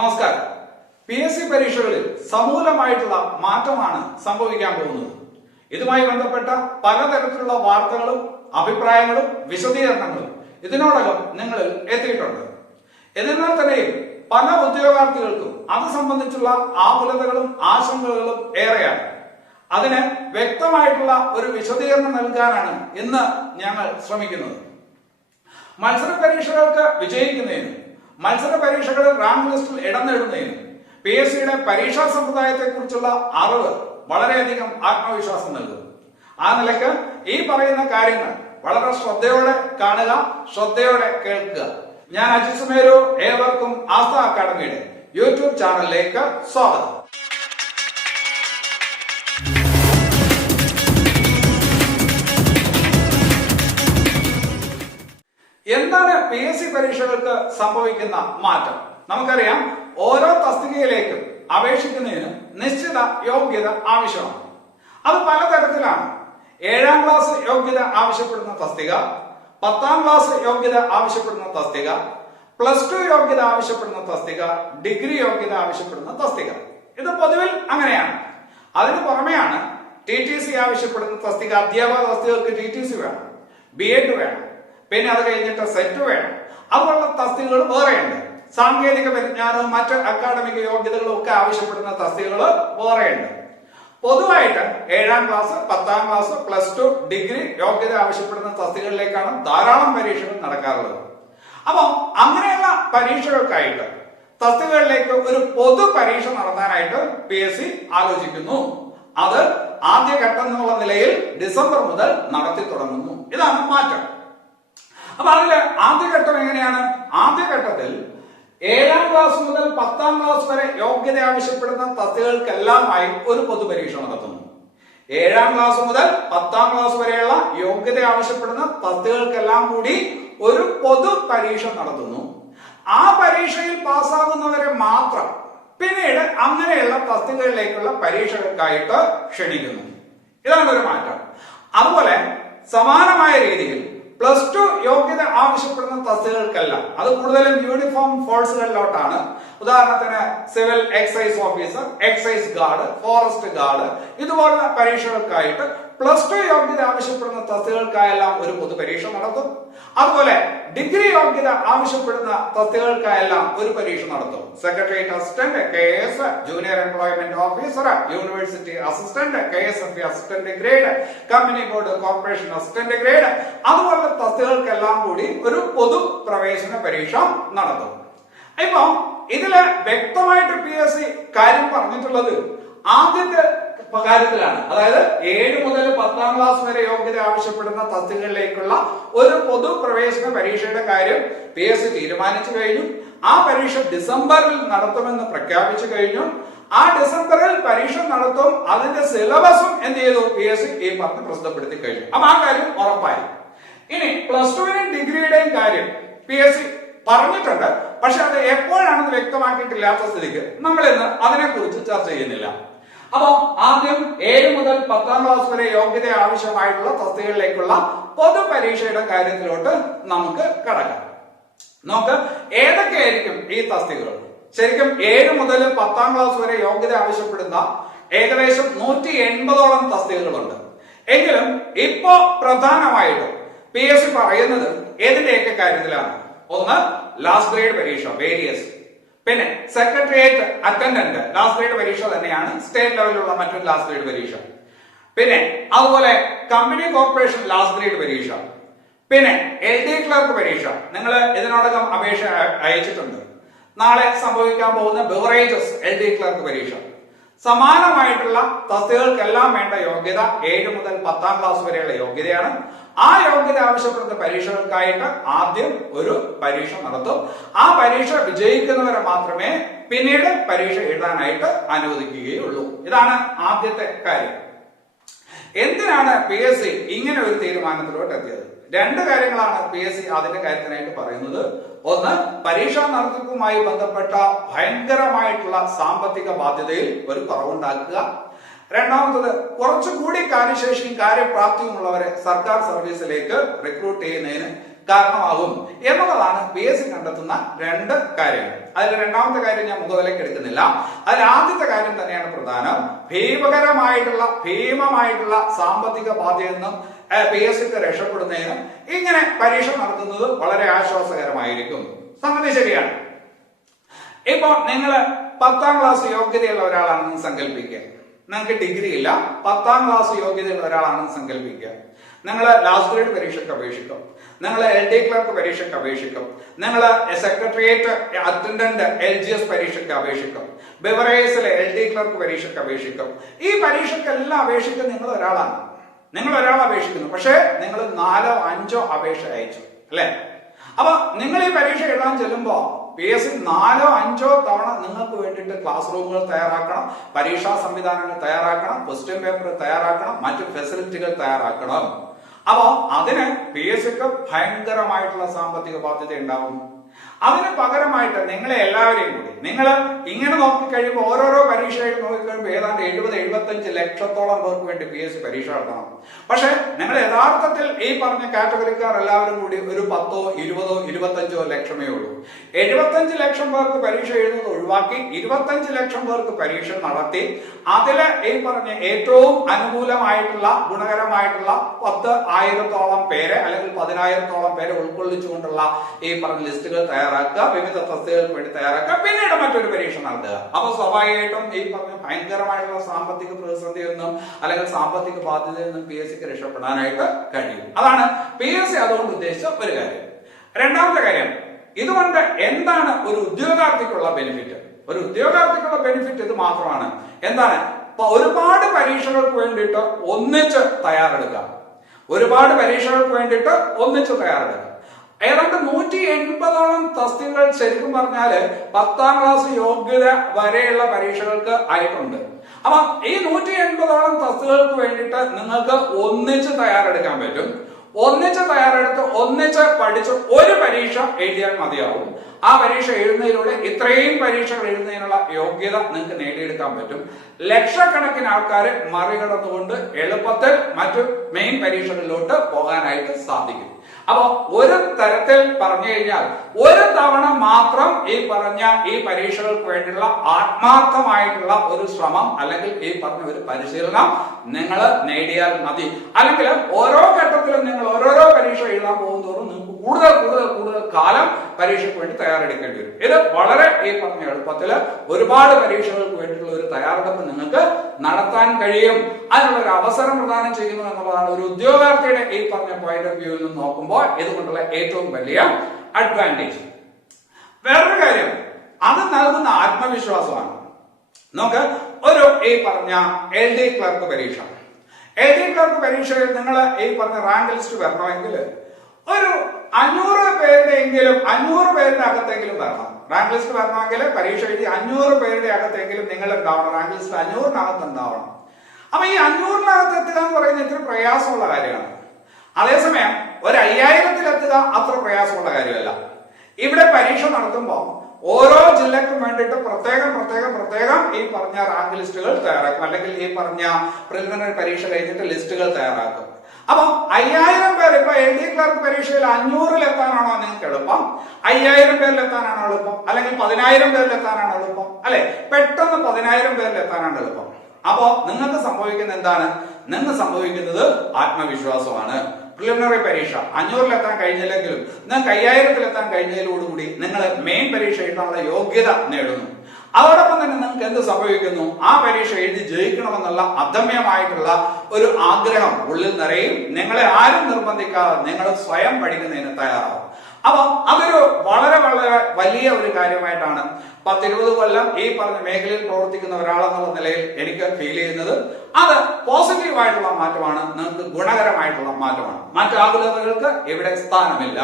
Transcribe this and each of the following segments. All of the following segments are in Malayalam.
നമസ്കാരം. PSC പരീക്ഷകളിൽ സമൂലമായിട്ടുള്ള മാറ്റമാണ് സംഭവിക്കാൻ പോകുന്നത്. ഇതുമായി ബന്ധപ്പെട്ട പലതരത്തിലുള്ള വാർത്തകളും അഭിപ്രായങ്ങളും വിശദീകരണങ്ങളും ഇതിനോടകം നിങ്ങളിൽ എത്തിയിട്ടുണ്ട്. എന്നിരുന്നാൽ തന്നെയും പല ഉദ്യോഗാർത്ഥികൾക്കും അത് സംബന്ധിച്ചുള്ള ആകുലതകളും ആശങ്കകളും ഏറെയാണ്. അതിന് വ്യക്തമായിട്ടുള്ള ഒരു വിശദീകരണം നൽകാനാണ് ഇന്ന് ഞങ്ങൾ ശ്രമിക്കുന്നത്. മത്സര പരീക്ഷകൾക്ക് വിജയിക്കുന്നതിനും മത്സര പരീക്ഷകളിൽ റാങ്ക് ലിസ്റ്റിൽ ഇടം നേടുന്നതിനും PSCയുടെ പരീക്ഷാ സമ്പ്രദായത്തെ കുറിച്ചുള്ള അറിവ് വളരെയധികം ആത്മവിശ്വാസം നൽകും. ആ നിലയ്ക്ക് ഈ പറയുന്ന കാര്യങ്ങൾ വളരെ ശ്രദ്ധയോടെ കാണുക, ശ്രദ്ധയോടെ കേൾക്കുക. ഞാൻ അജിത് സുമേരു, ഏവർക്കും ആസ്ഥ അക്കാഡമിയുടെ യൂട്യൂബ് ചാനലിലേക്ക് സ്വാഗതം. എന്താണ് PSC പരീക്ഷകൾക്ക് സംഭവിക്കുന്ന മാറ്റം? നമുക്കറിയാം, ഓരോ തസ്തികയിലേക്കും അപേക്ഷിക്കുന്നതിന് നിശ്ചിത യോഗ്യത ആവശ്യമാണ്. അത് പലതരത്തിലാണ്. 7ാം ക്ലാസ് യോഗ്യത ആവശ്യപ്പെടുന്ന തസ്തിക, 10ാം ക്ലാസ് യോഗ്യത ആവശ്യപ്പെടുന്ന തസ്തിക, +2 യോഗ്യത ആവശ്യപ്പെടുന്ന തസ്തിക, ഡിഗ്രി യോഗ്യത ആവശ്യപ്പെടുന്ന തസ്തിക. ഇത് പൊതുവിൽ അങ്ങനെയാണ്. അതിനു പുറമെയാണ് TTC ആവശ്യപ്പെടുന്ന തസ്തിക. അധ്യാപക തസ്തികൾക്ക് TTC വേണം, B.Ed വേണം, പിന്നെ അത് കഴിഞ്ഞിട്ട് സെറ്റ് വേണം. അതുപോലുള്ള തസ്തികകൾ വേറെയുണ്ട്. സാങ്കേതിക പരിജ്ഞാനവും മറ്റ് അക്കാഡമിക യോഗ്യതകളും ഒക്കെ ആവശ്യപ്പെടുന്ന തസ്തികകൾ വേറെയുണ്ട്. പൊതുവായിട്ട് 7ാം ക്ലാസ്, 10ാം ക്ലാസ്, +2, ഡിഗ്രി യോഗ്യത ആവശ്യപ്പെടുന്ന തസ്തികകളിലേക്കാണ് ധാരാളം പരീക്ഷകൾ നടക്കാറുള്ളത്. അപ്പം അങ്ങനെയുള്ള പരീക്ഷകൾക്കായിട്ട് തസ്തികകളിലേക്ക് ഒരു പൊതു പരീക്ഷ നടത്താനായിട്ട് PSC ആലോചിക്കുന്നു. അത് ആദ്യഘട്ടം എന്നുള്ള നിലയിൽ ഡിസംബർ മുതൽ നടത്തി തുടങ്ങുന്നു. ഇതാണ് മാറ്റം. അപ്പൊ അതില് ആദ്യഘട്ടം എങ്ങനെയാണ്? ആദ്യഘട്ടത്തിൽ 7ാം ക്ലാസ് മുതൽ 10ാം ക്ലാസ് വരെ യോഗ്യത ആവശ്യപ്പെടുന്ന തസ്തികകൾക്കെല്ലാമായി ഒരു പൊതുപരീക്ഷ നടത്തുന്നു. 7ാം ക്ലാസ് മുതൽ 10ാം ക്ലാസ് വരെയുള്ള യോഗ്യത ആവശ്യപ്പെടുന്ന തസ്തികകൾക്കെല്ലാം കൂടി ഒരു പൊതു പരീക്ഷ നടത്തുന്നു. ആ പരീക്ഷയിൽ പാസ്സാകുന്നവരെ മാത്രം പിന്നീട് അങ്ങനെയുള്ള തസ്തികകളിലേക്കുള്ള പരീക്ഷകൾക്കായിട്ട് ക്ഷണിക്കുന്നു. ഇതാണ് ഒരു മാറ്റം. അതുപോലെ സമാനമായ രീതിയിൽ +2 യോഗ്യത ആവശ്യപ്പെടുന്ന തസ്തികകൾക്കല്ല, അത് കൂടുതലും യൂണിഫോം ഫോഴ്സുകളിലോട്ടാണ്. ഉദാഹരണത്തിന് civil excise officer, excise guard, forest guard, ഇതുപോലുള്ള പരീക്ഷകൾക്കായിട്ട് +2 യോഗ്യത ആവശ്യപ്പെടുന്ന തസ്തികകൾക്കായെല്ലാം ഒരു പൊതുപരീക്ഷ നടത്തും. അതുപോലെ ഡിഗ്രി യോഗ്യത ആവശ്യപ്പെടുന്ന തസ്തികകൾക്കായെല്ലാം ഒരു പരീക്ഷ നടത്തും. Secretariat assistant, KS, junior employment officer, university assistant, KSFE assistant grade, company board corporation assistant grade, അതുപോലുള്ള തസ്തികകൾക്കെല്ലാം കൂടി ഒരു പൊതു പ്രവേശന പരീക്ഷ നടത്തും. ഇപ്പൊ ഇതില് വ്യക്തമായിട്ട് PSC കാര്യം പറഞ്ഞിട്ടുള്ളത് ആദ്യത്തെ കാര്യത്തിലാണ്. അതായത് 7 മുതൽ 10ാം ക്ലാസ് വരെ യോഗ്യത ആവശ്യപ്പെടുന്ന തസ്തികകളിലേക്കുള്ള ഒരു പൊതു പ്രവേശന പരീക്ഷയുടെ കാര്യം PSC തീരുമാനിച്ചു കഴിഞ്ഞു. ആ പരീക്ഷ ഡിസംബറിൽ നടത്തുമെന്ന് പ്രഖ്യാപിച്ചു കഴിഞ്ഞു. ആ ഡിസംബറിൽ പരീക്ഷ നടത്തും. അതിന്റെ സിലബസും എന്ത് ചെയ്തു? PSC ഈ പറഞ്ഞ് പ്രസിദ്ധപ്പെടുത്തി കഴിഞ്ഞു. അപ്പൊ ആ കാര്യം ഉറപ്പായി. ഇനി +2ന്റെയും ഡിഗ്രിയുടെയും കാര്യം PSC പറഞ്ഞിട്ടുണ്ട്. പക്ഷെ അത് എപ്പോഴാണെന്ന് വ്യക്തമാക്കിയിട്ടില്ലാത്ത സ്ഥിതിക്ക് നമ്മൾ ഇന്ന് അതിനെക്കുറിച്ച് ചർച്ച ചെയ്യുന്നില്ല. അപ്പൊ ആദ്യം 7 മുതൽ 10ാം ക്ലാസ് വരെ യോഗ്യത ആവശ്യമായിട്ടുള്ള തസ്തികകളിലേക്കുള്ള പൊതു പരീക്ഷയുടെ കാര്യത്തിലോട്ട് നമുക്ക് കടക്കാം. നോക്ക്, ഏതൊക്കെയായിരിക്കും ഈ തസ്തികകൾ? ശരിക്കും 7 മുതൽ 10ാം ക്ലാസ് വരെ യോഗ്യത ആവശ്യപ്പെടുന്ന ഏകദേശം 180ഓളം തസ്തികകളുണ്ട്. എങ്കിലും ഇപ്പോ പ്രധാനമായിട്ടും PSC പറയുന്നത് ഏതിന്റെയൊക്കെ കാര്യത്തിലാണ്? ഒന്ന്, ലാസ്റ്റ് ഗ്രേഡ് പരീക്ഷ, വേരിയസ്. പിന്നെ സെക്രട്ടേറിയറ്റ് അറ്റൻഡന്റ്, ലാസ്റ്റ് ഗ്രേഡ് പരീക്ഷ തന്നെയാണ്, സ്റ്റേറ്റ് ലെവലിലുള്ള മറ്റൊരു ലാസ്റ്റ് ഗ്രേഡ് പരീക്ഷ. പിന്നെ അതുപോലെ കമ്പനി കോർപ്പറേഷൻ ലാസ്റ്റ് ഗ്രേഡ് പരീക്ഷ. പിന്നെ LD ക്ലർക്ക് പരീക്ഷ. നിങ്ങൾ ഇതിനോടകം അപേക്ഷ അയച്ചിട്ടുണ്ട്. നാളെ സംഭവിക്കാൻ പോകുന്ന ബിവറേജസ് LD ക്ലർക്ക് പരീക്ഷ. സമാനമായിട്ടുള്ള തസ്തികകൾക്കെല്ലാം വേണ്ട യോഗ്യത 7 മുതൽ 10ാം ക്ലാസ് വരെയുള്ള യോഗ്യതയാണ്. ആ യോഗ്യത ആവശ്യപ്പെടുന്ന പരീക്ഷകൾക്കായിട്ട് ആദ്യം ഒരു പരീക്ഷ നടത്തും. ആ പരീക്ഷ വിജയിക്കുന്നവരെ മാത്രമേ പിന്നീട് പരീക്ഷ എഴുതാനായിട്ട് അനുവദിക്കുകയുള്ളൂ. ഇതാണ് ആദ്യത്തെ കാര്യം. എന്തിനാണ് PSC ഇങ്ങനെ ഒരു തീരുമാനത്തിലോട്ട് എത്തിയത്? 2 കാര്യങ്ങളാണ് PSC അതിന്റെ കാര്യത്തിനായിട്ട് പറയുന്നത്. ഒന്ന്, പരീക്ഷാ നടത്തിപ്പുമായി ബന്ധപ്പെട്ട ഭയങ്കരമായിട്ടുള്ള സാമ്പത്തിക ബാധ്യതയിൽ ഒരു കുറവുണ്ടാക്കുക. രണ്ടാമത്തത്, കുറച്ചുകൂടി കാര്യശേഷിയും കാര്യപ്രാപ്തിയുമുള്ളവരെ സർക്കാർ സർവീസിലേക്ക് റിക്രൂട്ട് ചെയ്യുന്നതിന് കാരണമാകും എന്നുള്ളതാണ് PSC കണ്ടെത്തുന്ന രണ്ട് കാര്യങ്ങൾ. അതിൽ രണ്ടാമത്തെ കാര്യം ഞാൻ മുഖവിലേക്ക് എടുക്കുന്നില്ല. അതിൽ ആദ്യത്തെ കാര്യം തന്നെയാണ് പ്രധാനം. ഭീമമായിട്ടുള്ള സാമ്പത്തിക ബാധ്യതയിൽ നിന്നും PSCക്ക് രക്ഷപ്പെടുന്നതിന് ഇങ്ങനെ പരീക്ഷ നടത്തുന്നത് വളരെ ആശ്വാസകരമായിരിക്കും. സംഗതി ശരിയാണ്. ഇപ്പൊ നിങ്ങൾ 10ാം ക്ലാസ് യോഗ്യതയുള്ള ഒരാളാണെന്ന് സങ്കല്പിക്കുക. നിങ്ങൾക്ക് ഡിഗ്രി ഇല്ല, 10ാം ക്ലാസ് യോഗ്യതയുള്ള ഒരാളാണെന്ന് സങ്കല്പിക്കുക. നിങ്ങൾ ലാസ്റ്റ് ഗ്രേഡ് പരീക്ഷയ്ക്ക് അപേക്ഷിക്കും, നിങ്ങൾ LD ക്ലർക്ക് പരീക്ഷയ്ക്ക് അപേക്ഷിക്കും, നിങ്ങൾ സെക്രട്ടേറിയറ്റ് അറ്റൻഡന്റ് LGS പരീക്ഷയ്ക്ക് അപേക്ഷിക്കും, ബെവറേജിലെ LD ക്ലർക്ക് പരീക്ഷയ്ക്ക് അപേക്ഷിക്കും. ഈ പരീക്ഷയ്ക്കെല്ലാം അപേക്ഷിക്കുന്ന നിങ്ങൾ ഒരാളാണ്. നിങ്ങൾ ഒരാൾ അപേക്ഷിക്കുന്നു, പക്ഷേ നിങ്ങൾ 4ഓ 5ഓ അപേക്ഷ അയച്ചു അല്ലെ? അപ്പൊ നിങ്ങൾ ഈ പരീക്ഷ എഴുതാൻ ചെല്ലുമ്പോ PSC 4ഓ 5ഓ തവണ നിങ്ങൾക്ക് വേണ്ടിയിട്ട് ക്ലാസ് റൂമുകൾ തയ്യാറാക്കണം, പരീക്ഷാ സംവിധാനങ്ങൾ തയ്യാറാക്കണം, ക്വസ്റ്റ്യൻ പേപ്പർ തയ്യാറാക്കണം, മറ്റു ഫെസിലിറ്റികൾ തയ്യാറാക്കണം. അപ്പൊ അതിന് PSCക്ക് ഭയങ്കരമായിട്ടുള്ള സാമ്പത്തിക ബാധ്യത ഉണ്ടാവും. അതിന് പകരമായിട്ട് നിങ്ങളെ എല്ലാവരെയും കൂടി നിങ്ങൾ ഇങ്ങനെ നോക്കിക്കഴിയുമ്പോൾ ഓരോരോ പരീക്ഷയായിട്ട് നോക്കിക്കഴിയുമ്പോൾ ഏതാണ്ട് 70-75 ലക്ഷത്തോളം പേർക്ക് വേണ്ടി PSC പരീക്ഷ നടത്തണം. പക്ഷെ നിങ്ങൾ യഥാർത്ഥത്തിൽ ഈ പറഞ്ഞ കാറ്റഗറിക്കാർ എല്ലാവരും കൂടി ഒരു 10ഓ 20ഓ 25ഓ ലക്ഷമേ ഉള്ളൂ. 75 ലക്ഷം പേർക്ക് പരീക്ഷ എഴുതുന്നത് ഒഴിവാക്കി 25 ലക്ഷം പേർക്ക് പരീക്ഷ നടത്തി അതില് ഈ പറഞ്ഞ ഏറ്റവും അനുകൂലമായിട്ടുള്ള ഗുണകരമായിട്ടുള്ള 10,000-ഓളം പേരെ അല്ലെങ്കിൽ 10,000-ഓളം പേരെ ഉൾക്കൊള്ളിച്ചുകൊണ്ടുള്ള ഈ പറഞ്ഞ ലിസ്റ്റുകൾ തയ്യാറാക്കുക, വിവിധ തസ്തികൾക്ക് വേണ്ടി തയ്യാറാക്കുക, പിന്നീട് മറ്റൊരു പരീക്ഷ നടത്തുക. അപ്പൊ സ്വാഭാവികമായിട്ടും ഈ പറഞ്ഞ ഭയങ്കരമായിട്ടുള്ള സാമ്പത്തിക പ്രതിസന്ധിയിൽ നിന്നും അല്ലെങ്കിൽ സാമ്പത്തിക ബാധ്യതയിൽ നിന്നും PSCക്ക് രക്ഷപ്പെടാനായിട്ട് കഴിയും. അതാണ് PSC അതുകൊണ്ട് ഉദ്ദേശിച്ച ഒരു കാര്യം. രണ്ടാമത്തെ കാര്യം, ഇതുകൊണ്ട് എന്താണ് ഒരു ഉദ്യോഗാർത്ഥിക്കുള്ള ബെനിഫിറ്റ്? ഒരു ഉദ്യോഗാർത്ഥിക്കുള്ള ബെനിഫിറ്റ് ഇത് മാത്രമാണ്. എന്താണ്? ഒരുപാട് പരീക്ഷകൾക്ക് വേണ്ടിയിട്ട് ഒന്നിച്ച് തയ്യാറെടുക്കാം. ഒരുപാട് പരീക്ഷകൾക്ക് വേണ്ടിയിട്ട് ഒന്നിച്ച് തയ്യാറെടുക്കാം. ഏതാണ്ട് 180ഓളം തസ്തികകൾ ശരിക്കും പറഞ്ഞാല് 10ാം ക്ലാസ് യോഗ്യത വരെയുള്ള പരീക്ഷകൾക്ക് ആയിട്ടുണ്ട്. അപ്പൊ ഈ 180ഓളം തസ്തികൾക്ക് വേണ്ടിയിട്ട് നിങ്ങൾക്ക് ഒന്നിച്ച് തയ്യാറെടുക്കാൻ പറ്റും. ഒന്നിച്ച് തയ്യാറെടുത്ത് ഒന്നിച്ച് പഠിച്ച് ഒരു പരീക്ഷ എഴുതിയാൽ മതിയാവും. ആ പരീക്ഷ എഴുതുന്നതിലൂടെ ഇത്രയും പരീക്ഷകൾ എഴുതുന്നതിനുള്ള യോഗ്യത നിങ്ങൾക്ക് നേടിയെടുക്കാൻ പറ്റും. ലക്ഷക്കണക്കിന് ആൾക്കാരെ മറികടന്നുകൊണ്ട് എളുപ്പത്തിൽ മറ്റു മെയിൻ പരീക്ഷകളിലോട്ട് പോകാനായിട്ട് സാധിക്കും. അപ്പൊ ഒരു തരത്തിൽ പറഞ്ഞു കഴിഞ്ഞാൽ ഒരു തവണ മാത്രം ഈ പറഞ്ഞ ഈ പരീക്ഷകൾക്ക് വേണ്ടിയുള്ള ആത്മാർത്ഥമായിട്ടുള്ള ഒരു ശ്രമം അല്ലെങ്കിൽ ഈ പറഞ്ഞ ഒരു പരിശീലനം നിങ്ങൾ നേടിയാൽ മതി. അല്ലെങ്കിൽ ഓരോ ഘട്ടത്തിലും നിങ്ങൾ ഓരോരോ പരീക്ഷ എഴുതാൻ പോകുന്നതോറും നിങ്ങൾക്ക് കൂടുതൽ കാലം പരീക്ഷയ്ക്ക് വേണ്ടി തയ്യാറെടുക്കേണ്ടി വരും. ഇത് വളരെ ഈ പറഞ്ഞ എളുപ്പത്തിൽ ഒരുപാട് പരീക്ഷകൾക്ക് വേണ്ടിയിട്ടുള്ള ഒരു തയ്യാറെടുപ്പ് നിങ്ങൾക്ക് നടത്താൻ കഴിയും. അതിനുള്ള ഒരു അവസരം പ്രദാനം ചെയ്യുന്നു എന്നുള്ളതാണ് ഒരു ഉദ്യോഗാർത്ഥിയുടെ ഈ പറഞ്ഞ പോയിന്റ് ഓഫ് വ്യൂവിൽ നിന്ന് നോക്കുമ്പോൾ ഇതുകൊണ്ടുള്ള ഏറ്റവും വലിയ അഡ്വാൻറ്റേജ്. വേറൊരു കാര്യം, അത് നൽകുന്ന ആത്മവിശ്വാസമാണ്. നമുക്ക് ഒരു ഈ പറഞ്ഞ LD ക്ലർക്ക് പരീക്ഷ, LD ക്ലർക്ക് പരീക്ഷയിൽ നിങ്ങൾ ഈ പറഞ്ഞ റാങ്ക് ലിസ്റ്റ് വരണമെങ്കിൽ ഒരു 500 പേരുടെയെങ്കിലും 500 പേരുടെ അകത്തെങ്കിലും വരണം. റാങ്ക് ലിസ്റ്റ് വരണമെങ്കിൽ പരീക്ഷ എഴുതി 500 പേരുടെ അകത്തെങ്കിലും നിങ്ങൾ ഉണ്ടാവണം. റാങ്ക് ലിസ്റ്റ് 500-നകത്ത് ഉണ്ടാവണം. അപ്പൊ ഈ 500-നകത്ത് എത്തുക എന്ന് പറയുന്നത് ഇത്ര പ്രയാസമുള്ള കാര്യമാണ്. അതേസമയം ഒരു 5000-ത്തിലെത്തുക അത്ര പ്രയാസമുള്ള കാര്യമല്ല. ഇവിടെ പരീക്ഷ നടത്തുമ്പോൾ ഓരോ ജില്ലക്കും വേണ്ടിയിട്ട് പ്രത്യേകം ഈ പറഞ്ഞ റാങ്ക് ലിസ്റ്റുകൾ തയ്യാറാക്കും, അല്ലെങ്കിൽ ഈ പറഞ്ഞ പ്രിലിമിനറി പരീക്ഷ കഴിഞ്ഞിട്ട് ലിസ്റ്റുകൾ തയ്യാറാക്കും. അപ്പൊ 5000 പേർ, ഇപ്പൊ LD ക്ലർക്ക് പരീക്ഷയിൽ 500-ലെത്താനാണോ നിങ്ങൾക്ക് എളുപ്പം, 5000 പേരിലെത്താനാണോ എളുപ്പം, അല്ലെങ്കിൽ 10000 പേരിലെത്താനാണോ എളുപ്പം? അല്ലെ, പെട്ടെന്ന് 10000 പേരിലെത്താനാണ് എളുപ്പം. അപ്പോ നിങ്ങൾക്ക് സംഭവിക്കുന്നത് എന്താണ്? നിങ്ങൾക്ക് സംഭവിക്കുന്നത് ആത്മവിശ്വാസമാണ്. പ്രിലിമിനറി പരീക്ഷ 500-ലെത്താൻ കഴിഞ്ഞില്ലെങ്കിലും നിങ്ങൾക്ക് 5000-ലെത്താൻ കഴിഞ്ഞതിലോടുകൂടി നിങ്ങൾ മെയിൻ പരീക്ഷ എഴുതാനുള്ള യോഗ്യത നേടുന്നു. അതോടൊപ്പം തന്നെ നിങ്ങൾക്ക് എന്ത് സംഭവിക്കുന്നു? ആ പരീക്ഷ എഴുതി ജയിക്കണമെന്നുള്ള അദമ്യമായിട്ടുള്ള ഒരു ആഗ്രഹം ഉള്ളിൽ നിറയും. നിങ്ങളെ ആരും നിർബന്ധിക്കാതെ നിങ്ങൾ സ്വയം പഠിക്കുന്നതിന് തയ്യാറാവും. അപ്പൊ അതൊരു വളരെ വലിയ ഒരു കാര്യമായിട്ടാണ് 10-20 കൊല്ലം ഈ പറഞ്ഞ മേഖലയിൽ പ്രവർത്തിക്കുന്ന ഒരാളെന്നുള്ള നിലയിൽ എനിക്ക് ഫീൽ ചെയ്യുന്നത്. അത് പോസിറ്റീവായിട്ടുള്ള മാറ്റമാണ്, നിങ്ങൾക്ക് ഗുണകരമായിട്ടുള്ള മാറ്റമാണ്. മറ്റു ആകുലതകൾക്ക് ഇവിടെ സ്ഥാനമില്ല.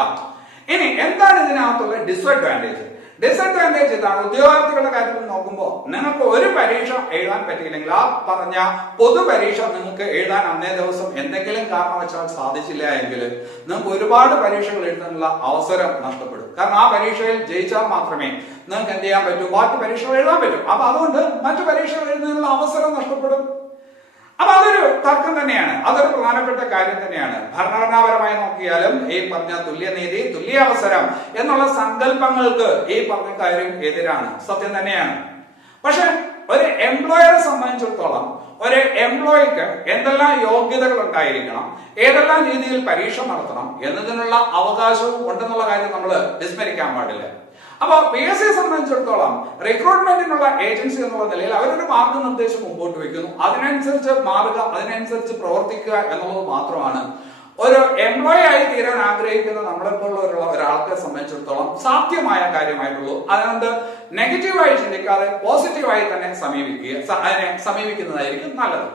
ഇനി എന്താണ് ഇതിനകത്തുള്ള ഡിസ്അഡ്വാൻറ്റേജ്? ഡിസ്അഡ്വാൻറ്റേജ് ഇതാണ്. ഉദ്യോഗാർത്ഥികളുടെ കാര്യത്തിൽ നോക്കുമ്പോൾ നിങ്ങൾക്ക് ഒരു പരീക്ഷ എഴുതാൻ പറ്റിയില്ലെങ്കിൽ ആ പറഞ്ഞ പൊതുപരീക്ഷ നിങ്ങൾക്ക് എഴുതാൻ അന്നേ ദിവസം എന്തെങ്കിലും കാരണവശാൽ സാധിച്ചില്ല എങ്കിൽ നിങ്ങൾക്ക് ഒരുപാട് പരീക്ഷകൾ എഴുതാനുള്ള അവസരം നഷ്ടപ്പെടും. കാരണം ആ പരീക്ഷയിൽ ജയിച്ചാൽ മാത്രമേ നിങ്ങൾക്ക് എന്ത് ചെയ്യാൻ പറ്റൂ, ബാക്കി പരീക്ഷകൾ എഴുതാൻ പറ്റും. അപ്പൊ അതുകൊണ്ട് മറ്റു പരീക്ഷകൾ എഴുതുന്നതിനുള്ള അവസരം നഷ്ടപ്പെടും. അപ്പൊ അതൊരു തർക്കം തന്നെയാണ്, അതൊരു പ്രധാനപ്പെട്ട കാര്യം തന്നെയാണ്. ഭരണഘടനാപരമായി നോക്കിയാലും ഈ പറഞ്ഞ തുല്യനീതി, തുല്യാവസരം എന്നുള്ള സങ്കല്പങ്ങൾക്ക് ഈ പറഞ്ഞ കാര്യം എതിരാണ്, സത്യം തന്നെയാണ്. പക്ഷെ ഒരു എംപ്ലോയറെ സംബന്ധിച്ചിടത്തോളം ഒരു എംപ്ലോയിക്ക് എന്തെല്ലാം യോഗ്യതകൾ ഉണ്ടായിരിക്കണം, ഏതെല്ലാം രീതിയിൽ പരീക്ഷ നടത്തണം എന്നതിനുള്ള അവകാശവും ഉണ്ടെന്നുള്ള കാര്യം നമ്മൾ വിസ്മരിക്കാൻ പാടില്ല. അപ്പൊ പി എസ് സിയെ സംബന്ധിച്ചിടത്തോളം റിക്രൂട്ട്മെന്റിനുള്ള ഏജൻസി എന്നുള്ള നിലയിൽ അവരൊരു മാർഗനിർദ്ദേശം മുമ്പോട്ട് വെക്കുന്നു. അതിനനുസരിച്ച് മാറുക, അതിനനുസരിച്ച് പ്രവർത്തിക്കുക എന്നുള്ളത് മാത്രമാണ് ഒരു എംപ്ലോയി ആയി തീരാൻ ആഗ്രഹിക്കുന്ന നമ്മളെപ്പോലുള്ള ഒരാൾക്ക് സംബന്ധിച്ചിടത്തോളം സാധ്യമായ കാര്യമായിട്ടുള്ളൂ. അതുകൊണ്ട് നെഗറ്റീവായി ചിന്തിക്കാതെ പോസിറ്റീവായി തന്നെ സമീപിക്കുന്നതായിരിക്കും നല്ലത്.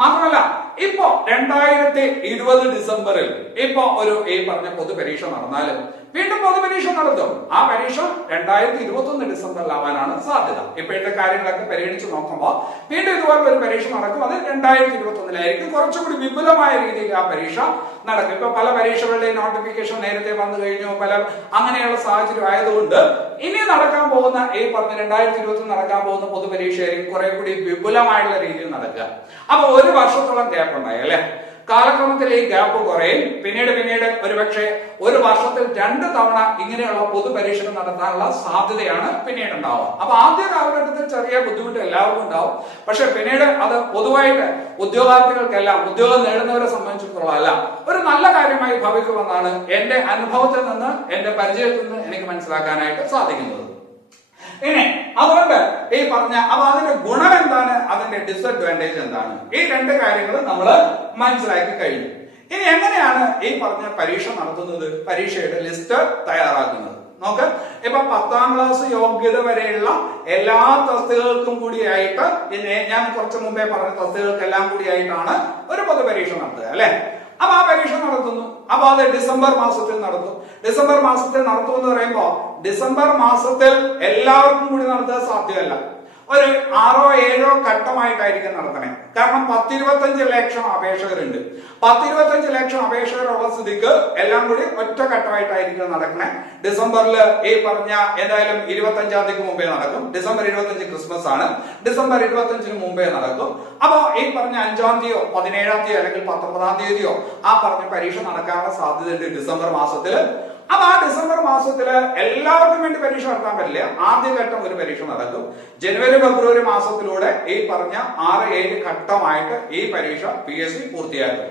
മാത്രമല്ല ഇപ്പോ 2020 ഡിസംബറിൽ ഇപ്പോ ഒരു ഈ പറഞ്ഞ പൊതുപരീക്ഷ നടന്നാലും വീണ്ടും പൊതുപരീക്ഷ നടത്തും. ആ പരീക്ഷ 2021 ഡിസംബറിലാവാനാണ് സാധ്യത. ഇപ്പോഴത്തെ കാര്യങ്ങളൊക്കെ പരിഗണിച്ച് നോക്കുമ്പോൾ വീണ്ടും ഇതുപോലെ ഒരു പരീക്ഷ നടക്കും. അത് 2021 കുറച്ചുകൂടി വിപുലമായ രീതിയിൽ ആ പരീക്ഷ നടക്കും. ഇപ്പൊ പല പരീക്ഷകളുടെയും നോട്ടിഫിക്കേഷൻ നേരത്തെ വന്നു കഴിഞ്ഞു, പല അങ്ങനെയുള്ള സാഹചര്യം ആയതുകൊണ്ട് ഇനി നടക്കാൻ പോകുന്ന ഈ പറഞ്ഞ 2021 നടക്കാൻ പോകുന്ന പൊതുപരീക്ഷയായിരിക്കും കുറെ കൂടി വിപുലമായുള്ള രീതിയിൽ നടക്കുക. അപ്പൊ ഒരു വർഷത്തോളം ഗ്യാപ്പ് ഉണ്ടായി അല്ലെ. കാലക്രമത്തിൽ ഈ ഗ്യാപ്പ് കുറയും. പിന്നീട് ഒരുപക്ഷെ ഒരു വർഷത്തിൽ 2 തവണ ഇങ്ങനെയുള്ള പൊതുപരീക്ഷകൾ നടത്താനുള്ള സാധ്യതയാണ് പിന്നീട് ഉണ്ടാവുക. അപ്പൊ ആദ്യ കാലഘട്ടത്തിൽ ചെറിയ ബുദ്ധിമുട്ട് എല്ലാവർക്കും ഉണ്ടാവും. പക്ഷെ പിന്നീട് അത് പൊതുവായിട്ട് ഉദ്യോഗാർത്ഥികൾക്കെല്ലാം, ഉദ്യോഗം നേടുന്നവരെ സംബന്ധിച്ചിടത്തോളം അല്ല, ഒരു നല്ല കാര്യമായി ഭവിക്കുമെന്നാണ് എന്റെ അനുഭവത്തിൽ നിന്ന്, എന്റെ പരിചയത്തിൽ നിന്ന് എനിക്ക് മനസ്സിലാക്കാനായിട്ട് സാധിക്കുന്നത്. ഇനി അതുകൊണ്ട് ഈ പറഞ്ഞ അപ്പൊ അതിന്റെ ഗുണം എന്താണ്, അതിന്റെ ഡിസഡ്വാൻറ്റേജ് എന്താണ്, ഈ 2 കാര്യങ്ങൾ നമ്മൾ മനസ്സിലാക്കി കഴിഞ്ഞു. ഇനി എങ്ങനെയാണ് ഈ പറഞ്ഞ പരീക്ഷ നടത്തുന്നത്, പരീക്ഷയുടെ ലിസ്റ്റ് തയ്യാറാക്കുന്നത് നോക്ക്. ഇപ്പൊ 10ാം ക്ലാസ് യോഗ്യത വരെയുള്ള എല്ലാ തസ്തികകൾക്കും കൂടിയായിട്ട്, ഞാൻ കുറച്ചു മുമ്പേ പറഞ്ഞ തസ്തികകൾക്കെല്ലാം കൂടിയായിട്ടാണ് ഒരു പൊതുപരീക്ഷ നടത്തുക അല്ലെ. അപ്പൊ ആ പരീക്ഷ നടത്തുന്നു. അപ്പൊ അത് ഡിസംബർ മാസത്തിൽ നടത്തും. ഡിസംബർ മാസത്തിൽ നടത്തും എന്ന് പറയുമ്പോ ഡിസംബർ മാസത്തിൽ എല്ലാവർക്കും കൂടി നടത്താൻ സാധ്യമല്ല. ഒരു 6ഓ 7ഓ ഘട്ടമായിട്ടായിരിക്കും നടത്തണേ. കാരണം 10-25 ലക്ഷം അപേക്ഷകരുണ്ട്. 10-25 ലക്ഷം അപേക്ഷകരുള്ള സ്ഥിതിക്ക് എല്ലാം കൂടി ഒറ്റ ഘട്ടമായിട്ടായിരിക്കും നടക്കണേ. ഡിസംബറിൽ ഈ പറഞ്ഞ എന്തായാലും 25-ാം തീയതിക്ക് മുമ്പേ നടക്കും. ഡിസംബർ 25 ക്രിസ്മസ് ആണ്. ഡിസംബർ 25-ന് മുമ്പേ നടക്കും. അപ്പൊ ഈ പറഞ്ഞ 5-ാം തീയതിയോ 17-ാം തീയതിയോ അല്ലെങ്കിൽ 19-ാം തീയതിയോ ആ പറഞ്ഞ പരീക്ഷ നടക്കാനുള്ള സാധ്യതയുണ്ട് ഡിസംബർ മാസത്തില്. അപ്പൊ ആ ഡിസംബർ മാസത്തില് എല്ലാവർക്കും വേണ്ടി പരീക്ഷ നടത്താൻ പറ്റില്ല. ആദ്യഘട്ടം ഒരു പരീക്ഷ നടക്കും. ജനുവരി ഫെബ്രുവരി മാസത്തിലൂടെ ഈ പറഞ്ഞ 6-7 ഘട്ടമായിട്ട് ഈ പരീക്ഷ PSC പൂർത്തിയാക്കും.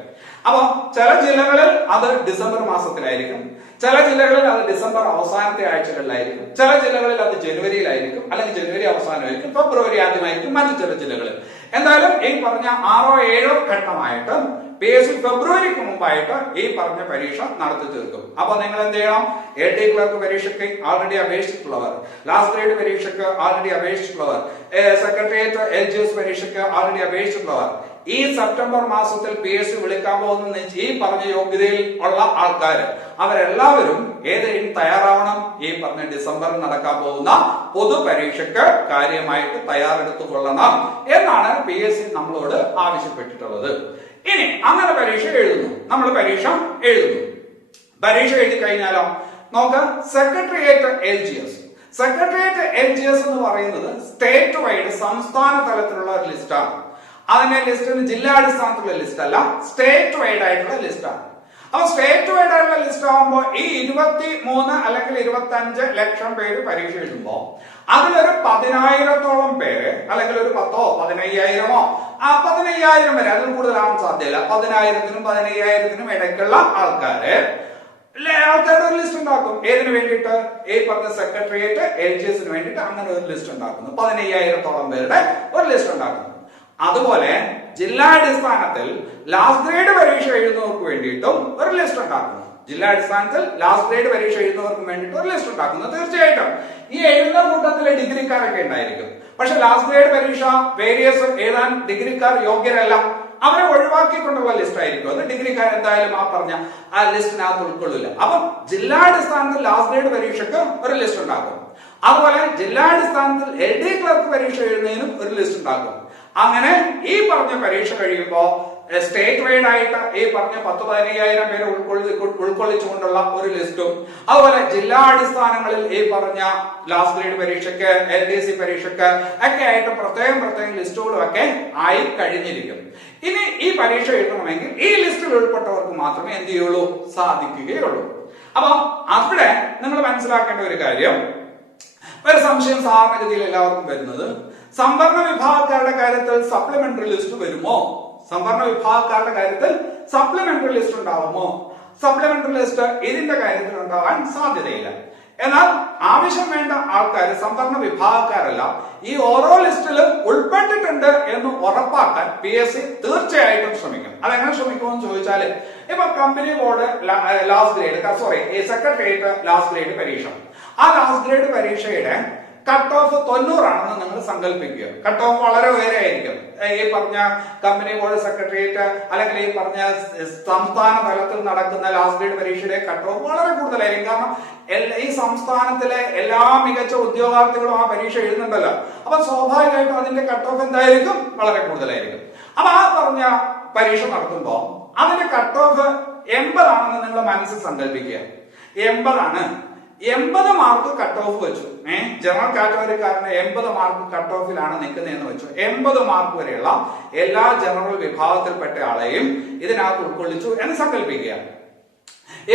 അപ്പൊ ചില ജില്ലകളിൽ അത് ഡിസംബർ മാസത്തിലായിരിക്കും, ചില ജില്ലകളിൽ അത് ഡിസംബർ അവസാനത്തെ ആഴ്ചകളിലായിരിക്കും, ചില ജില്ലകളിൽ അത് ജനുവരിയിലായിരിക്കും, അല്ലെങ്കിൽ ജനുവരി അവസാനമായിരിക്കും, ഫെബ്രുവരി ആദ്യമായിരിക്കും മറ്റു ചില ജില്ലകളിൽ. എന്തായാലും ഈ പറഞ്ഞ 6ഓ 7ഓ ഘട്ടമായിട്ട് PSC ഫെബ്രുവരിക്ക് മുമ്പായിട്ട് ഈ പറഞ്ഞ പരീക്ഷ നടത്തി തീർക്കും. അപ്പൊ നിങ്ങൾ എന്ത് ചെയ്യണം, LD ക്ലർക്ക് പരീക്ഷയ്ക്ക് ആൾറെഡി അപേക്ഷിച്ചിട്ടുള്ളവർ, ലാസ്റ്റ് ഗ്രേഡ് പരീക്ഷയ്ക്ക് ആൾറെഡി അപേക്ഷിച്ചിട്ടുള്ളവർ, സെക്രട്ടേറിയറ്റ് LGS പരീക്ഷയ്ക്ക് ആൾറെഡി അപേക്ഷിച്ചിട്ടുള്ളവർ, ഈ സെപ്റ്റംബർ മാസത്തിൽ PSC വിളിക്കാൻ പോകുന്ന ഈ പറഞ്ഞ യോഗ്യതയിൽ ഉള്ള ആൾക്കാർ അവരെല്ലാവരും ഏതിനും തയ്യാറാവണം. ഈ പറഞ്ഞ ഡിസംബറിൽ നടക്കാൻ പോകുന്ന പൊതുപരീക്ഷയ്ക്ക് കാര്യമായിട്ട് തയ്യാറെടുത്തു കൊള്ളണം എന്നാണ് PSC നമ്മളോട് ആവശ്യപ്പെട്ടിട്ടുള്ളത്. ഇനി അങ്ങനെ പരീക്ഷ എഴുതുന്നു, നമ്മൾ പരീക്ഷ എഴുതുന്നു. പരീക്ഷ എഴുതി കഴിഞ്ഞാലോ നോക്ക്, സെക്രട്ടേറിയറ്റ് LGS. സെക്രട്ടേറിയറ്റ് LGS എന്ന് പറയുന്നത് സ്റ്റേറ്റ് വൈഡ്, സംസ്ഥാന തലത്തിലുള്ള ഒരു ലിസ്റ്റാണ്. അതിന്റെ ലിസ്റ്റിന് ജില്ലാടിസ്ഥാനത്തിലുള്ള ലിസ്റ്റ് അല്ല, സ്റ്റേറ്റ് വൈഡ് ആയിട്ടുള്ള ലിസ്റ്റാണ്. അപ്പൊ സ്റ്റേറ്റ് വൈഡ് ആയിട്ടുള്ള ലിസ്റ്റ് ആകുമ്പോൾ ഈ 23 അല്ലെങ്കിൽ 25 ലക്ഷം പേര് പരീക്ഷ എഴുതുമ്പോൾ അതിലൊരു 10,000-ഓളം പേര്, അല്ലെങ്കിൽ ഒരു 10ഓ 15,000-ഓ 15,000 വരെ, അതിൽ കൂടുതലാവാൻ സാധ്യതയില്ല, 10,000-നും 15,000-നും ഇടയ്ക്കുള്ള ആൾക്കാരുടെ ഒരു ലിസ്റ്റ് ഉണ്ടാക്കും. ഏതിനു വേണ്ടിയിട്ട്, ഈ പറഞ്ഞ സെക്രട്ടേറിയറ്റ് LGSന് വേണ്ടിയിട്ട് അങ്ങനെ ഒരു ലിസ്റ്റ് ഉണ്ടാക്കുന്നു. 15,000-ഓളം പേരുടെ ഒരു ലിസ്റ്റ് ഉണ്ടാക്കുന്നു. അതുപോലെ ജില്ലാടിസ്ഥാനത്തിൽ ലാസ്റ്റ് ഗ്രേഡ് പരീക്ഷ എഴുതുന്നവർക്ക് വേണ്ടിയിട്ടും ഒരു ലിസ്റ്റ് ഉണ്ടാക്കുന്നു. ജില്ലാടിസ്ഥാനത്തിൽ ലാസ്റ്റ് ഗ്രേഡ് പരീക്ഷ എഴുതുന്നവർക്ക് വേണ്ടിയിട്ട് ഒരു ലിസ്റ്റ് ഉണ്ടാക്കുന്നു. തീർച്ചയായിട്ടും ഈ എഴുതുന്ന കൂട്ടത്തിലെ ഡിഗ്രിക്കാരൊക്കെ ഉണ്ടായിരിക്കും. പക്ഷെ ലാസ്റ്റ് ഗ്രേഡ് പരീക്ഷ വേരിയസ് എഴുതാൻ ഡിഗ്രിക്കാർ യോഗ്യരല്ല, അവരെ ഒഴിവാക്കിക്കൊണ്ടുള്ള ലിസ്റ്റ് ആയിരിക്കും അത്. ഡിഗ്രിക്കാർ എന്തായാലും ആ പറഞ്ഞ ആ ലിസ്റ്റിനകത്ത് ഉൾക്കൊള്ളില്ല. അപ്പം ജില്ലാടിസ്ഥാനത്തിൽ ലാസ്റ്റ് ഗ്രേഡ് പരീക്ഷയ്ക്ക് ഒരു ലിസ്റ്റ് ഉണ്ടാക്കും. അതുപോലെ ജില്ലാടിസ്ഥാനത്തിൽ LD ക്ലർക്ക് പരീക്ഷ എഴുതുന്നതിനും ഒരു ലിസ്റ്റ് ഉണ്ടാക്കും. അങ്ങനെ ഈ പറഞ്ഞ പരീക്ഷ കഴിയുമ്പോ സ്റ്റേറ്റ് വൈഡ് ആയിട്ട് ഈ പറഞ്ഞ 10-15,000 പേരെ ഉൾക്കൊള്ളിച്ചുകൊണ്ടുള്ള ഒരു ലിസ്റ്റും, അതുപോലെ ജില്ലാ അടിസ്ഥാനങ്ങളിൽ ഈ പറഞ്ഞ ലാസ്റ്റ് ഗ്രേഡ് പരീക്ഷയ്ക്ക്, LDC പരീക്ഷയ്ക്ക് ഒക്കെ ആയിട്ട് പ്രത്യേകം ലിസ്റ്റുകളും ഒക്കെ ആയി കഴിഞ്ഞിരിക്കും. ഇനി ഈ പരീക്ഷ എഴുതണമെങ്കിൽ ഈ ലിസ്റ്റിൽ ഉൾപ്പെട്ടവർക്ക് മാത്രമേ എന്ത് ചെയ്യുള്ളൂ, സാധിക്കുകയുള്ളൂ. അപ്പൊ അവിടെ നിങ്ങൾ മനസ്സിലാക്കേണ്ട ഒരു കാര്യം, ഒരു സംശയം സാധാരണഗതിയിൽ എല്ലാവർക്കും വരുന്നത്, സംവരണ വിഭാഗക്കാരുടെ കാര്യത്തിൽ സപ്ലിമെന്ററി ലിസ്റ്റ് വരുമോ? സംവരണ വിഭാഗക്കാരുടെ കാര്യത്തിൽ സപ്ലിമെന്ററി ലിസ്റ്റ് ഉണ്ടാവുമോ? സപ്ലിമെന്ററി ലിസ്റ്റ് ഇതിന്റെ കാര്യത്തിൽ ഉണ്ടാവാൻ സാധ്യതയില്ല. എന്നാൽ ആവശ്യം വേണ്ട ആൾക്കാർ സംവരണ വിഭാഗക്കാരല്ല ഈ ഓരോ ലിസ്റ്റിലും ഉൾപ്പെട്ടിട്ടുണ്ട് എന്ന് ഉറപ്പാക്കാൻ PSC തീർച്ചയായിട്ടും ശ്രമിക്കും. അതെങ്ങനെ ശ്രമിക്കുമെന്ന് ചോദിച്ചാല്, ഇപ്പൊ കമ്പനി ബോർഡ് ലാസ്റ്റ് ഗ്രേഡ് ഈ സെക്രട്ടേറിയറ്റ് ലാസ്റ്റ് ഗ്രേഡ് പരീക്ഷ, ആ ലാസ്റ്റ് ഗ്രേഡ് പരീക്ഷയുടെ കട്ട് ഓഫ് 90 ആണെന്ന് നിങ്ങൾ സങ്കല്പിക്കുക. കട്ട് ഓഫ് വളരെ ഉയരെ ആയിരിക്കും. ഈ പറഞ്ഞ കമ്പനി ബോർഡ് സെക്രട്ടേറിയറ്റ് അല്ലെങ്കിൽ ഈ പറഞ്ഞ സംസ്ഥാന തലത്തിൽ നടക്കുന്ന ലാസ്റ്റ് ഗ്രേഡ് പരീക്ഷയുടെ കട്ട് ഓഫ് വളരെ കൂടുതലായിരിക്കും. കാരണം ഈ സംസ്ഥാനത്തിലെ എല്ലാ മികച്ച ഉദ്യോഗാർത്ഥികളും ആ പരീക്ഷ എഴുതുന്നുണ്ടല്ലോ. അപ്പൊ സ്വാഭാവികമായിട്ടും അതിന്റെ കട്ട് ഓഫ് എന്തായിരിക്കും, വളരെ കൂടുതലായിരിക്കും. അപ്പൊ ആ പറഞ്ഞ പരീക്ഷ നടത്തുമ്പോൾ അതിന്റെ കട്ട് ഓഫ് 80 ആണെന്ന് നിങ്ങൾ മനസ്സിൽ സങ്കല്പിക്കുക. 80 ആണ്. 80 മാർക്ക് കട്ട് ഓഫ് വെച്ചു. ജനറൽ കാറ്റഗറിക്കാരന് 80 മാർക്ക് കട്ട് ഓഫിലാണ് നിൽക്കുന്നതെന്ന് വെച്ചു. 80 മാർക്ക് വരെയുള്ള എല്ലാ ജനറൽ വിഭാഗത്തിൽപ്പെട്ട ആളെയും ഇതിനകത്ത് ഉൾക്കൊള്ളിച്ചു എന്ന് സങ്കല്പിക്കുക.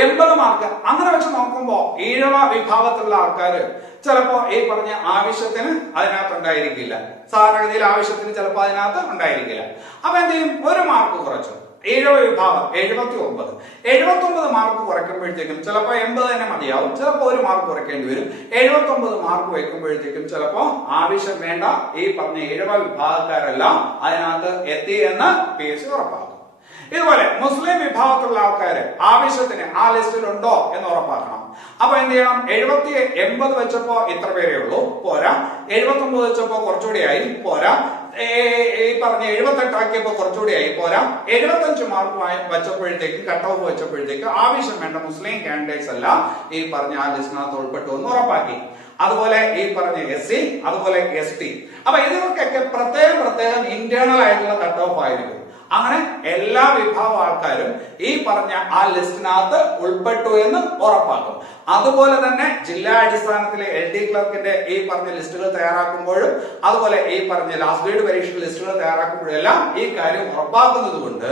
80 മാർക്ക് അങ്ങനെ വെച്ച് നോക്കുമ്പോ ഈഴവ വിഭാഗത്തിലുള്ള ആൾക്കാര് ചിലപ്പോ ഈ പറഞ്ഞ ആവശ്യത്തിന് അതിനകത്ത് ഉണ്ടായിരിക്കില്ല. സാധാരണഗതിയിൽ ആവശ്യത്തിന് ചിലപ്പോൾ അതിനകത്ത് ഉണ്ടായിരിക്കില്ല. അപ്പൊ എന്ത് ചെയ്യും, 1 മാർക്ക് കുറച്ചു. ഈഴവ വിഭാഗം 79 മാർക്ക് കുറയ്ക്കുമ്പോഴത്തേക്കും ചിലപ്പോൾ 80 തന്നെ മതിയാവും, ചിലപ്പോൾ 1 മാർക്ക് കുറയ്ക്കേണ്ടി വരും. 79 മാർക്ക് വയ്ക്കുമ്പോഴത്തേക്കും ചിലപ്പോ ആവശ്യം വേണ്ട ഈ പറഞ്ഞ ഈഴവ വിഭാഗക്കാരെല്ലാം അതിനകത്ത് എത്തി എന്ന് PSC ഉറപ്പാക്കും. ഇതുപോലെ മുസ്ലിം വിഭാഗത്തിലുള്ള ആൾക്കാര് ആവശ്യത്തിന് ആ ലിസ്റ്റിൽ ഉണ്ടോ എന്ന് ഉറപ്പാക്കണം. അപ്പൊ എന്ത് ചെയ്യണം, 80 വെച്ചപ്പോ ഇത്ര പേരേ ഉള്ളൂ, പോരാ. 79 വെച്ചപ്പോ കുറച്ചുകൂടി ആയി, പോരാ. ഈ പറഞ്ഞ 78 ആക്കിയപ്പോ കുറച്ചുകൂടി ആയി, പോരാ. 75 മാർക്ക് വെച്ചപ്പോഴത്തേക്ക് കട്ട് ഓഫ് വെച്ചപ്പോഴത്തേക്ക് ആവശ്യം വേണ്ട മുസ്ലിം കാൻഡിഡേറ്റ്സ് എല്ലാം ഈ പറഞ്ഞ ആ ലിസ്റ്റിനകത്ത് ഉൾപ്പെട്ടു എന്ന് ഉറപ്പാക്കി. അതുപോലെ ഈ പറഞ്ഞ SC, അതുപോലെ ST. അപ്പൊ ഇവർക്കൊക്കെ പ്രത്യേകം ഇന്റേണൽ ആയിട്ടുള്ള കട്ട് ഓഫ് ആയിരിക്കും. അങ്ങനെ എല്ലാ വിഭാഗം ആൾക്കാരും ഈ പറഞ്ഞ ആ ലിസ്റ്റിനകത്ത് ഉൾപ്പെട്ടു എന്ന് ഉറപ്പാക്കും. അതുപോലെ തന്നെ ജില്ലാ അടിസ്ഥാനത്തിലെ LD ക്ലർക്കിന്റെ ഈ പറഞ്ഞ ലിസ്റ്റുകൾ തയ്യാറാക്കുമ്പോഴും അതുപോലെ ഈ പറഞ്ഞ ലാസ്റ്റ് ഗ്രേഡ് പരീക്ഷ ലിസ്റ്റുകൾ തയ്യാറാക്കുമ്പോഴും എല്ലാം ഈ കാര്യം ഉറപ്പാക്കുന്നത് കൊണ്ട്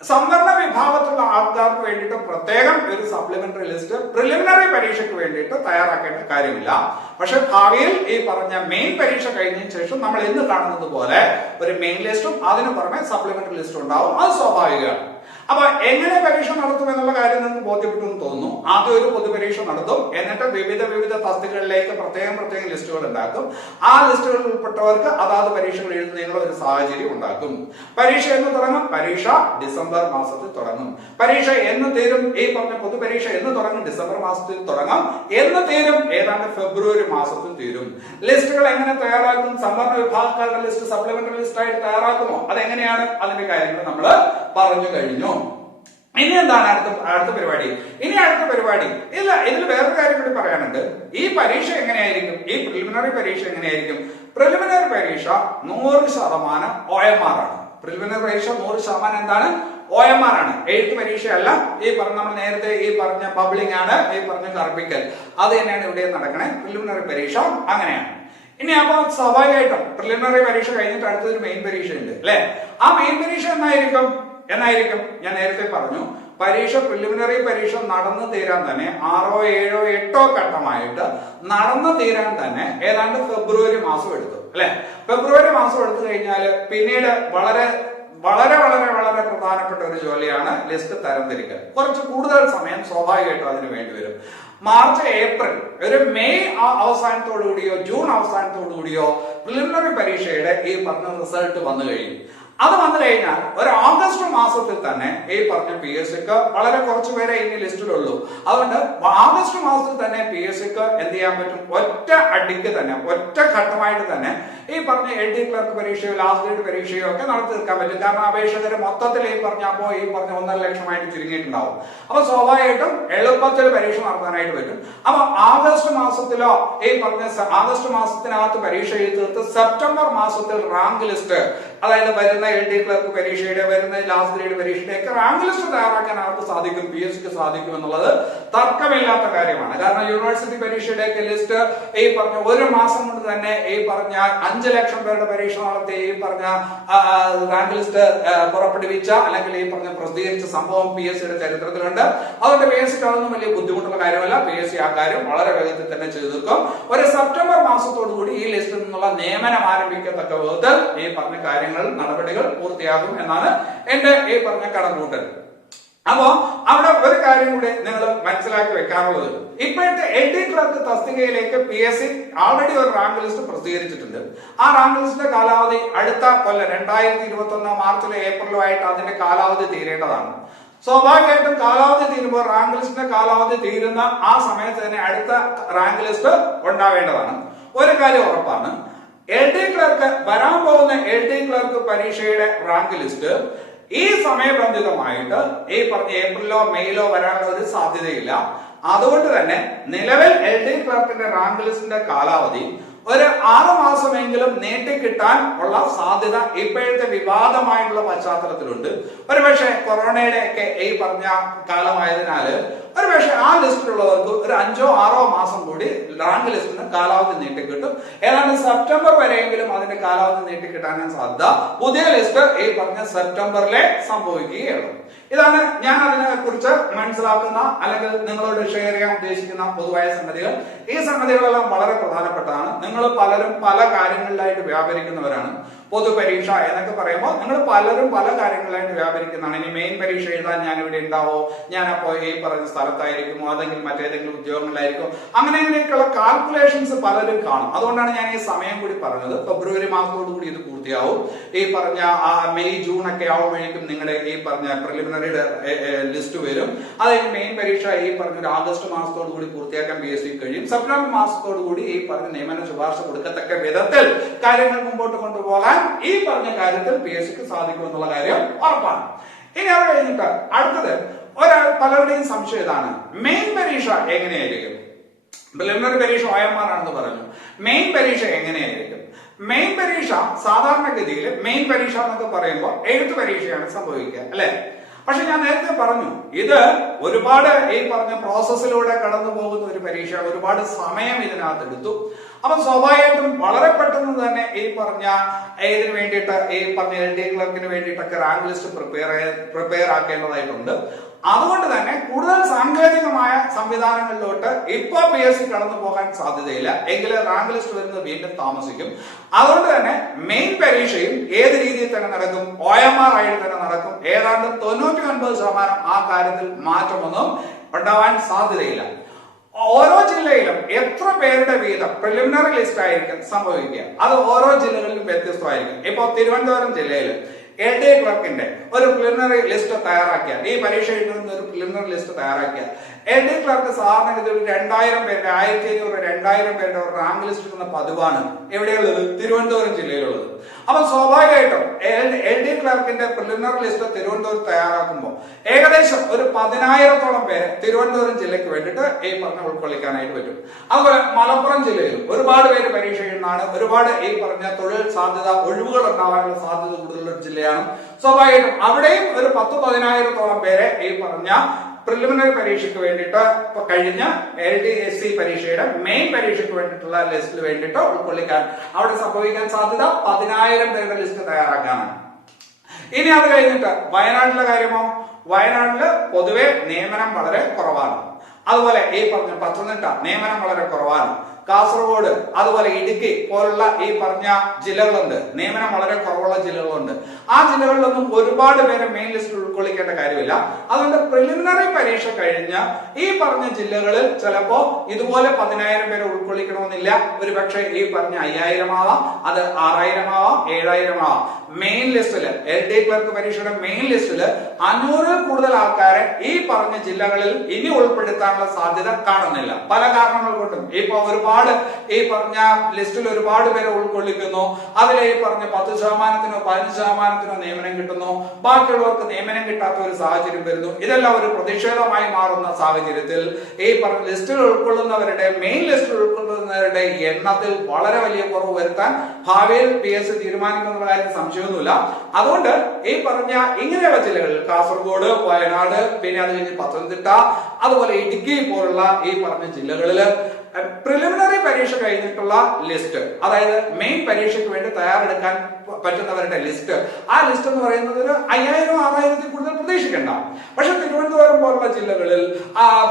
സംവരണ വിഭാഗത്തിലുള്ള ആൾക്കാർക്ക് വേണ്ടിയിട്ട് പ്രത്യേകം ഒരു സപ്ലിമെന്ററി ലിസ്റ്റ് പ്രിലിമിനറി പരീക്ഷയ്ക്ക് വേണ്ടിയിട്ട് തയ്യാറാക്കേണ്ട കാര്യമില്ല. പക്ഷെ ഭാവിയിൽ ഈ പറഞ്ഞ മെയിൻ പരീക്ഷ കഴിഞ്ഞതിന് ശേഷം നമ്മൾ ഇന്ന് കാണുന്നത് പോലെ ഒരു മെയിൻ ലിസ്റ്റും അതിന് പുറമെ സപ്ലിമെന്ററി ലിസ്റ്റും ഉണ്ടാവും. അത് സ്വാഭാവികമാണ്. അപ്പൊ എങ്ങനെ പരീക്ഷ നടത്തും എന്നുള്ള കാര്യം നിങ്ങൾക്ക് ബോധ്യപ്പെട്ടു എന്ന് തോന്നുന്നു. ആദ്യം ഒരു പൊതുപരീക്ഷ നടത്തും, എന്നിട്ട് വിവിധ തസ്തികകളിലേക്ക് പ്രത്യേകം ലിസ്റ്റുകൾ ഉണ്ടാക്കും. ആ ലിസ്റ്റുകളിൽ ഉൾപ്പെട്ടവർക്ക് അതാത് പരീക്ഷകൾ എഴുതുന്നതിനുള്ള ഒരു സാഹചര്യം ഉണ്ടാക്കും. പരീക്ഷ എന്ന് തുടങ്ങും, പരീക്ഷ ഡിസംബർ മാസത്തിൽ തുടങ്ങും. പരീക്ഷ എന്ന് തീരും, ഈ പറഞ്ഞ പൊതുപരീക്ഷ എന്ന് തുടങ്ങും, ഡിസംബർ മാസത്തിൽ തുടങ്ങും. എന്ന് തീരും, ഏതാണ്ട് ഫെബ്രുവരി മാസത്തിൽ തീരും. ലിസ്റ്റുകൾ എങ്ങനെ തയ്യാറാക്കും? സംവരണ വിഭാഗക്കാരുടെ ലിസ്റ്റ് സപ്ലിമെന്ററി ലിസ്റ്റ് ആയിട്ട് തയ്യാറാക്കുമോ? അതെങ്ങനെയാണ്? അതിന്റെ കാര്യങ്ങൾ നമ്മൾ പറഞ്ഞു കഴിഞ്ഞു. ഇനി എന്താണ് അടുത്ത പരിപാടി? അടുത്ത പരിപാടി ഇല്ല, ഇതിൽ വേറൊരു കാര്യം കൂടി പറയാനുണ്ട്. ഈ പരീക്ഷ എങ്ങനെയായിരിക്കും? ഈ പ്രിലിമിനറി പരീക്ഷ എങ്ങനെയായിരിക്കും? പ്രിലിമിനറി പരീക്ഷ 100% OMR ആണ്. പ്രിലിമിനറി പരീക്ഷ 100% എന്താണ്? OMR ആണ്. എഴുത്ത് പരീക്ഷയല്ല. ഈ പറഞ്ഞ നമ്മൾ നേരത്തെ ഈ പറഞ്ഞ പബ്ലിംഗ് ആണ്, ഈ പറഞ്ഞ കർപ്പിക്കൽ, അത് തന്നെയാണ് ഇവിടെ നടക്കണേ. പ്രിലിമിനറി പരീക്ഷ അങ്ങനെയാണ്. ഇനി അപ്പൊ സ്വാഭാവികമായിട്ടും പ്രിലിമിനറി പരീക്ഷ കഴിഞ്ഞിട്ട് അടുത്തൊരു മെയിൻ പരീക്ഷ ഉണ്ട് അല്ലെ? ആ മെയിൻ പരീക്ഷ എന്നായിരിക്കും? ഞാൻ നേരത്തെ പറഞ്ഞു, പരീക്ഷ പ്രിലിമിനറി പരീക്ഷ നടന്നു തീരാൻ തന്നെ 6, 7, 8 ഘട്ടമായിട്ട് നടന്നു തീരാൻ തന്നെ ഏതാണ്ട് ഫെബ്രുവരി മാസം എടുത്തു അല്ലെ? ഫെബ്രുവരി മാസം എടുത്തു കഴിഞ്ഞാല് പിന്നീട് വളരെ പ്രധാനപ്പെട്ട ഒരു ജോലിയാണ് ലിസ്റ്റ് തരംതിരിക്കൽ. കുറച്ച് കൂടുതൽ സമയം സ്വാഭാവികമായിട്ടും അതിന് വേണ്ടി വരും. മാർച്ച്, ഏപ്രിൽ, ഒരു മെയ് അവസാനത്തോടുകൂടിയോ ജൂൺ അവസാനത്തോടുകൂടിയോ പ്രിലിമിനറി പരീക്ഷയുടെ ഈ പറഞ്ഞ റിസൾട്ട് വന്നു കഴിയും. അത് വന്നു കഴിഞ്ഞാൽ ഒരു ഓഗസ്റ്റ് മാസത്തിൽ തന്നെ ഈ പറഞ്ഞ PSCക്ക് വളരെ കുറച്ചു പേരെ ഇനി ലിസ്റ്റിലുള്ളൂ. അതുകൊണ്ട് ഓഗസ്റ്റ് മാസത്തിൽ തന്നെ PSCക്ക് എന്ത് ചെയ്യാൻ പറ്റും? ഒറ്റ അടിക്ക് തന്നെ, ഒറ്റ ഘട്ടമായിട്ട് തന്നെ ഈ പറഞ്ഞ LD ക്ലർക്ക് പരീക്ഷയോ ലാസ്റ്റ് ഗ്രേഡ് പരീക്ഷയോ ഒക്കെ നടത്തി തീർക്കാൻ പറ്റും. കാരണം അപേക്ഷകര് മൊത്തത്തിൽ ഈ പറഞ്ഞ 1.5 ലക്ഷമായിട്ട് ചുരുങ്ങിയിട്ടുണ്ടാവും. അപ്പൊ സ്വാഭാവികമായിട്ടും എളുപ്പത്തിൽ പരീക്ഷ നടത്താനായിട്ട് പറ്റും. അപ്പൊ ആഗസ്റ്റ് മാസത്തിലോ ഈ പറഞ്ഞ ആഗസ്റ്റ് മാസത്തിനകത്ത് പരീക്ഷ എഴുതി തീർത്ത് സെപ്റ്റംബർ മാസത്തിൽ റാങ്ക് ലിസ്റ്റ്, അതായത് വരുന്ന LD ക്ലർക്ക് പരീക്ഷയുടെ, വരുന്ന ലാസ്റ്റ് ഗ്രേഡ് പരീക്ഷയുടെ ഒക്കെ റാങ്ക് ലിസ്റ്റ് തയ്യാറാക്കാൻ ആർക്ക് സാധിക്കും? PSC ക്ക് സാധിക്കും എന്നുള്ളത് തർക്കമില്ലാത്ത കാര്യമാണ്. കാരണം യൂണിവേഴ്സിറ്റി പരീക്ഷയുടെ ഒക്കെ ലിസ്റ്റ് ഈ പറഞ്ഞ ഒരു മാസം കൊണ്ട് തന്നെ ഈ പറഞ്ഞ 5 ലക്ഷം പേരുടെ പരീക്ഷ നടത്തി ഈ പറഞ്ഞ റാങ്ക് ലിസ്റ്റ് പുറപ്പെടുവിച്ച അല്ലെങ്കിൽ ഈ പറഞ്ഞ പ്രസിദ്ധീകരിച്ച സംഭവം PSC യുടെ ചരിത്രത്തിലുണ്ട്. അതുകൊണ്ട് PSC ക്ക് അതൊന്നും വലിയ ബുദ്ധിമുട്ടുള്ള കാര്യമല്ല. PSC ആ കാര്യം വളരെ വേഗത്തിൽ തന്നെ ചെയ്തു തീർക്കും. ഒരു സെപ്റ്റംബർ മാസത്തോടു കൂടി ഈ ലിസ്റ്റിൽ നിന്നുള്ള നിയമനം ആരംഭിക്കത്തക്ക വിധത്തിൽ ഈ പറഞ്ഞ കാര്യങ്ങൾ, നടപടികൾ പൂർത്തിയാകും എന്നാണ് എന്റെ ഈ പറഞ്ഞ കണക്കുകൂട്ടൽ. അപ്പോ അവിടെ ഒരു കാര്യം കൂടി നിങ്ങൾ മനസ്സിലാക്കി വെക്കാനുള്ളത്, ഇപ്പോഴത്തെ LD ക്ലർക്ക് തസ്തികയിലേക്ക് PSC ആൾറെഡി ഒരു റാങ്ക് ലിസ്റ്റ് പ്രസിദ്ധീകരിച്ചിട്ടുണ്ട്. ആ റാങ്ക് ലിസ്റ്റിന്റെ കാലാവധി അടുത്ത കൊല്ലം 2021 മാർച്ചിലോ ഏപ്രിലോ ആയിട്ട് അതിന്റെ കാലാവധി തീരേണ്ടതാണ്. സ്വാഭാവികമായിട്ടും കാലാവധി തീരുമ്പോൾ റാങ്ക് ലിസ്റ്റിന്റെ കാലാവധി തീരുന്ന ആ സമയത്ത് തന്നെ അടുത്ത റാങ്ക് ലിസ്റ്റ് ഉണ്ടാവേണ്ടതാണ്. ഒരു കാര്യം ഉറപ്പാണ്, LD ക്ലർക്ക് വരാൻ പോകുന്ന LD ക്ലർക്ക് പരീക്ഷയുടെ റാങ്ക് ലിസ്റ്റ് ഈ സമയബന്ധിതമായിട്ട് ഈ പറഞ്ഞ ഏപ്രിലോ മെയിലോ വരാനുള്ള ഒരു സാധ്യതയില്ല. അതുകൊണ്ട് തന്നെ നിലവിൽ LD ക്ലർക്കിന്റെ റാങ്ക് ലിസ്റ്റിന്റെ കാലാവധി ഒരു 6 മാസമെങ്കിലും നീട്ടിക്കിട്ടാൻ ഉള്ള സാധ്യത ഇപ്പോഴത്തെ വിവാദമായിട്ടുള്ള പശ്ചാത്തലത്തിലുണ്ട്. ഒരുപക്ഷെ കൊറോണയുടെ ഒക്കെ ഈ പറഞ്ഞ കാലമായതിനാല് ഒരുപക്ഷെ ആ ലിസ്റ്റിലുള്ളവർക്ക് ഒരു 5-6 മാസം കൂടി റാങ്ക് ലിസ്റ്റിന് കാലാവധി നീട്ടിക്കിട്ടും. ഏതാണ്ട് സെപ്റ്റംബർ വരെയെങ്കിലും അതിന്റെ കാലാവധി നീട്ടിക്കിട്ടാനാണ് സാധ്യത. പുതിയ ലിസ്റ്റ് ഈ പറഞ്ഞ സെപ്റ്റംബറിലെ സംഭവിക്കുകയുള്ളൂ. ഇതാണ് ഞാൻ അതിനെ കുറിച്ച് മനസ്സിലാക്കുന്ന അല്ലെങ്കിൽ നിങ്ങളോട് ഷെയർ ചെയ്യാൻ ഉദ്ദേശിക്കുന്ന പൊതുവായ സംഗതികൾ. ഈ സംഗതികളെല്ലാം വളരെ പ്രധാനപ്പെട്ടതാണ്. നിങ്ങൾ പലരും പല കാര്യങ്ങളിലായിട്ട് വ്യാപരിക്കുന്നവരാണ്. പൊതുപരീക്ഷ എന്നൊക്കെ പറയുമ്പോൾ നിങ്ങൾ പലരും പല കാര്യങ്ങളിലായിട്ട് വ്യാപരിക്കുന്നതാണ്. ഇനി മെയിൻ പരീക്ഷ എഴുതാൻ ഞാൻ ഇവിടെ ഉണ്ടാവോ, ഞാനപ്പോ ഈ പറഞ്ഞ സ്ഥലത്തായിരിക്കുമോ, അല്ലെങ്കിൽ മറ്റേതെങ്കിലും ഉദ്യോഗങ്ങളിലായിരിക്കും, അങ്ങനെയൊക്കെയുള്ള കാൽക്കുലേഷൻസ് പലരും കാണും. അതുകൊണ്ടാണ് ഞാൻ ഈ സമയം കൂടി പറഞ്ഞത്. ഫെബ്രുവരി മാസത്തോടു കൂടി ഇത് പൂർത്തിയാവും. ഈ പറഞ്ഞ മെയ് ജൂൺ ഒക്കെ ആവുമ്പോഴേക്കും നിങ്ങളുടെ ഈ പറഞ്ഞ പ്രിലിമിനറിയുടെ ലിസ്റ്റ് വരും. അത് മെയിൻ പരീക്ഷ ഈ പറഞ്ഞ ഒരു ആഗസ്റ്റ് മാസത്തോടു കൂടി പൂർത്തിയാക്കാൻ PSC കഴിയും. സെപ്റ്റംബർ മാസത്തോടു കൂടി ഈ പറഞ്ഞ നിയമന ശുപാർശ കൊടുക്കത്തക്ക വിധത്തിൽ കാര്യങ്ങൾ മുമ്പോട്ട് കൊണ്ടുപോകാൻ ഈ പറഞ്ഞ കാര്യത്തിൽ PSC ക്ക് സാധിക്കുമെന്നുള്ള കാര്യം ഉറപ്പാണ്. ഇനി അത് കഴിഞ്ഞിട്ട് അടുത്തത് പലരുടെയും സംശയം ഇതാണ്, മെയിൻ പരീക്ഷ എങ്ങനെയായിരിക്കും? പ്രിലിമിനറി പരീക്ഷ OMR ആണെന്ന് പറഞ്ഞു. മെയിൻ പരീക്ഷ എങ്ങനെയായിരിക്കും? മെയിൻ പരീക്ഷ സാധാരണഗതിയിൽ മെയിൻ പരീക്ഷ എന്നൊക്കെ പറയുമ്പോൾ എഴുത്ത് പരീക്ഷയാണ് സംഭവിക്കുക, അല്ലെ? പക്ഷെ ഞാൻ നേരത്തെ പറഞ്ഞു, ഇത് ഒരുപാട് ഈ പറഞ്ഞ പ്രോസസ്സിലൂടെ കടന്നു പോകുന്ന ഒരു പരീക്ഷ, ഒരുപാട് സമയം ഇതിനകത്ത് എടുത്തു. അപ്പൊ സ്വാഭാവികമായിട്ടും വളരെ പെട്ടെന്ന് തന്നെ ഈ പറഞ്ഞ ഇതിന് വേണ്ടിയിട്ട് ഈ പറഞ്ഞ LD ക്ലർക്കിന് വേണ്ടിയിട്ടൊക്കെ റാങ്ക് ലിസ്റ്റ് പ്രിപ്പയർ ആക്കേണ്ടതായിട്ടുണ്ട്. അതുകൊണ്ട് തന്നെ കൂടുതൽ സാങ്കേതികമായ സംവിധാനങ്ങളിലോട്ട് ഇപ്പൊ PSC കടന്നു പോകാൻ സാധ്യതയില്ല. എങ്കിലും റാങ്ക് ലിസ്റ്റ് വരുന്നത് വീണ്ടും താമസിക്കും. അതുകൊണ്ട് തന്നെ മെയിൻ പരീക്ഷയും ഏത് രീതിയിൽ തന്നെ നടക്കും, OMR ആയിട്ട് തന്നെ നടക്കും. ഏതാണ്ട് 99% ആ കാര്യത്തിൽ മാറ്റമൊന്നും ഉണ്ടാവാൻ സാധ്യതയില്ല. ഓരോ ജില്ലയിലും എത്ര പേരുടെ വീതം പ്രിലിമിനറി ലിസ്റ്റ് ആയിരിക്കും സംഭവിക്കുക, അത് ഓരോ ജില്ലകളിലും വ്യത്യസ്തമായിരിക്കും. ഇപ്പൊ തിരുവനന്തപുരം ജില്ലയിൽ LD ക്ലർക്കിന്റെ ഒരു പ്രിലിമിനറി ലിസ്റ്റ് തയ്യാറാക്കിയാൽ, ഈ പരീക്ഷ എഴുതുന്ന ഒരു പ്രിലിമിനറി ലിസ്റ്റ് തയ്യാറാക്കിയാൽ LD ക്ലർക്ക് സാധാരണഗതിയിൽ 2000 പേരുടെ 1500-2000 പേരുടെ ഒരു റാങ്ക് ലിസ്റ്റ് ഇടുന്ന പതിവാണ് എവിടെയുള്ളത്? തിരുവനന്തപുരം ജില്ലയിലുള്ളത്. അപ്പൊ സ്വാഭാവികമായിട്ടും LD ക്ലർക്കിന്റെ പ്രിലിമിനറി ലിസ്റ്റ് തിരുവനന്തപുരം തയ്യാറാക്കുമ്പോൾ ഏകദേശം ഒരു 10,000-ഓളം പേരെ തിരുവനന്തപുരം ജില്ലയ്ക്ക് വേണ്ടിയിട്ട് ഈ പറഞ്ഞ ഉൾക്കൊള്ളിക്കാനായിട്ട് പറ്റും. അതുപോലെ മലപ്പുറം ജില്ലയിലും ഒരുപാട് പേര് പരീക്ഷ എഴുതുന്നതാണ്. ഒരുപാട് ഈ പറഞ്ഞ തൊഴിൽ സാധ്യത, ഒഴിവുകൾ ഉണ്ടാവാനുള്ള സാധ്യത കൂടുതലുള്ള ഒരു ജില്ലയാണ്. സ്വാഭാവികമായിട്ടും അവിടെയും ഒരു 10,000-15,000-ഓളം പേരെ ഈ പറഞ്ഞ പ്രിലിമിനറി പരീക്ഷയ്ക്ക് വേണ്ടിയിട്ട് ഇപ്പൊ കഴിഞ്ഞ LDSC പരീക്ഷയുടെ മെയിൻ പരീക്ഷയ്ക്ക് വേണ്ടിയിട്ടുള്ള ലിസ്റ്റിൽ വേണ്ടിയിട്ട് ഉൾക്കൊള്ളിക്കാൻ അവിടെ സംഭവിക്കാൻ സാധ്യത 10,000 പേരുടെ ലിസ്റ്റ് തയ്യാറാക്കാനാണ്. ഇനി അത് കഴിഞ്ഞിട്ട് വയനാട്ടിലെ കാര്യമോ? വയനാട്ടില് പൊതുവെ നിയമനം വളരെ കുറവാണ്. അതുപോലെ ഈ പറഞ്ഞ പത്തനംതിട്ട നിയമനം വളരെ കുറവാണ്. കാസർഗോഡ്, അതുപോലെ ഇടുക്കി പോലുള്ള ഈ പറഞ്ഞ ജില്ലകളുണ്ട്, നിയമനം വളരെ കുറവുള്ള ജില്ലകളുണ്ട്. ആ ജില്ലകളിലൊന്നും ഒരുപാട് പേരെ മെയിൻ ലിസ്റ്റിൽ ഉൾക്കൊള്ളിക്കേണ്ട കാര്യമില്ല. അതുകൊണ്ട് പ്രിലിമിനറി പരീക്ഷ കഴിഞ്ഞ ഈ പറഞ്ഞ ജില്ലകളിൽ ചിലപ്പോ ഇതുപോലെ 10,000 പേരെ ഉൾക്കൊള്ളിക്കണമെന്നില്ല. ഒരു പക്ഷേ ഈ പറഞ്ഞ 5,000 ആവാം, അത് 6,000 ആവാം, 7,000 ആവാം. മെയിൻ ലിസ്റ്റില് LD ക്ലർക്ക് പരീക്ഷയുടെ മെയിൻ ലിസ്റ്റില് 500-ൽ കൂടുതൽ ആൾക്കാരെ ഈ പറഞ്ഞ ജില്ലകളിൽ ഇനി ഉൾപ്പെടുത്താനുള്ള സാധ്യത കാണുന്നില്ല. പല കാരണങ്ങൾ കൊണ്ടും. ഇപ്പൊ ഒരുപാട് ഒരുപാട് ഈ പറഞ്ഞ ലിസ്റ്റിൽ ഒരുപാട് പേരെ ഉൾക്കൊള്ളിക്കുന്നു. അതിലെ ഈ പറഞ്ഞ 10%, 15% നിയമനം കിട്ടുന്നു, ബാക്കിയുള്ളവർക്ക് നിയമനം കിട്ടാത്ത ഒരു സാഹചര്യം വരുന്നു. ഇതെല്ലാം ഒരു പ്രതിഷേധമായി മാറുന്ന സാഹചര്യത്തിൽ ഈ പറഞ്ഞ ലിസ്റ്റിൽ ഉൾക്കൊള്ളുന്നവരുടെ മെയിൻ ലിസ്റ്റിൽ ഉൾക്കൊള്ളുന്നവരുടെ എണ്ണത്തിൽ വളരെ വലിയ കുറവ് വരുത്താൻ ഭാവിയിൽ PSC തീരുമാനിക്കുന്ന കാര്യം സംശയമൊന്നുമില്ല. അതുകൊണ്ട് ഈ പറഞ്ഞ ഇങ്ങനെയുള്ള ജില്ലകളിൽ കാസർഗോഡ്, വയനാട്, പിന്നെ അത് കഴിഞ്ഞ് പത്തനംതിട്ട, അതുപോലെ ഇടുക്കി പോലുള്ള ഈ പറഞ്ഞ ജില്ലകളിൽ പ്രിലിമിനറി പരീക്ഷ കഴിഞ്ഞിട്ടുള്ള ലിസ്റ്റ്, അതായത് മെയിൻ പരീക്ഷയ്ക്ക് വേണ്ടി തയ്യാറെടുക്കാൻ പറ്റുന്നവരുടെ ലിസ്റ്റ്, ആ ലിസ്റ്റ് എന്ന് പറയുന്നത് ഒരു 5000-6000 കൂടുതൽ പ്രതീക്ഷിക്കണ്ട. പക്ഷെ തിരുവനന്തപുരം പോലുള്ള ജില്ലകളിൽ,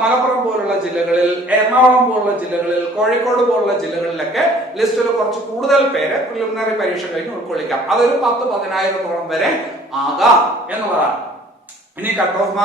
മലപ്പുറം പോലുള്ള ജില്ലകളിൽ, എറണാകുളം പോലുള്ള ജില്ലകളിൽ, കോഴിക്കോട് പോലുള്ള ജില്ലകളിലൊക്കെ ലിസ്റ്റിൽ കുറച്ച് കൂടുതൽ പേരെ പ്രിലിമിനറി പരീക്ഷ കഴിഞ്ഞ് ഉൾക്കൊള്ളിക്കാം. അതൊരു 10,000-10,000 വരെ ആകാം എന്നുള്ളതാണ്. ഇനി കട്ട് ഓഫ്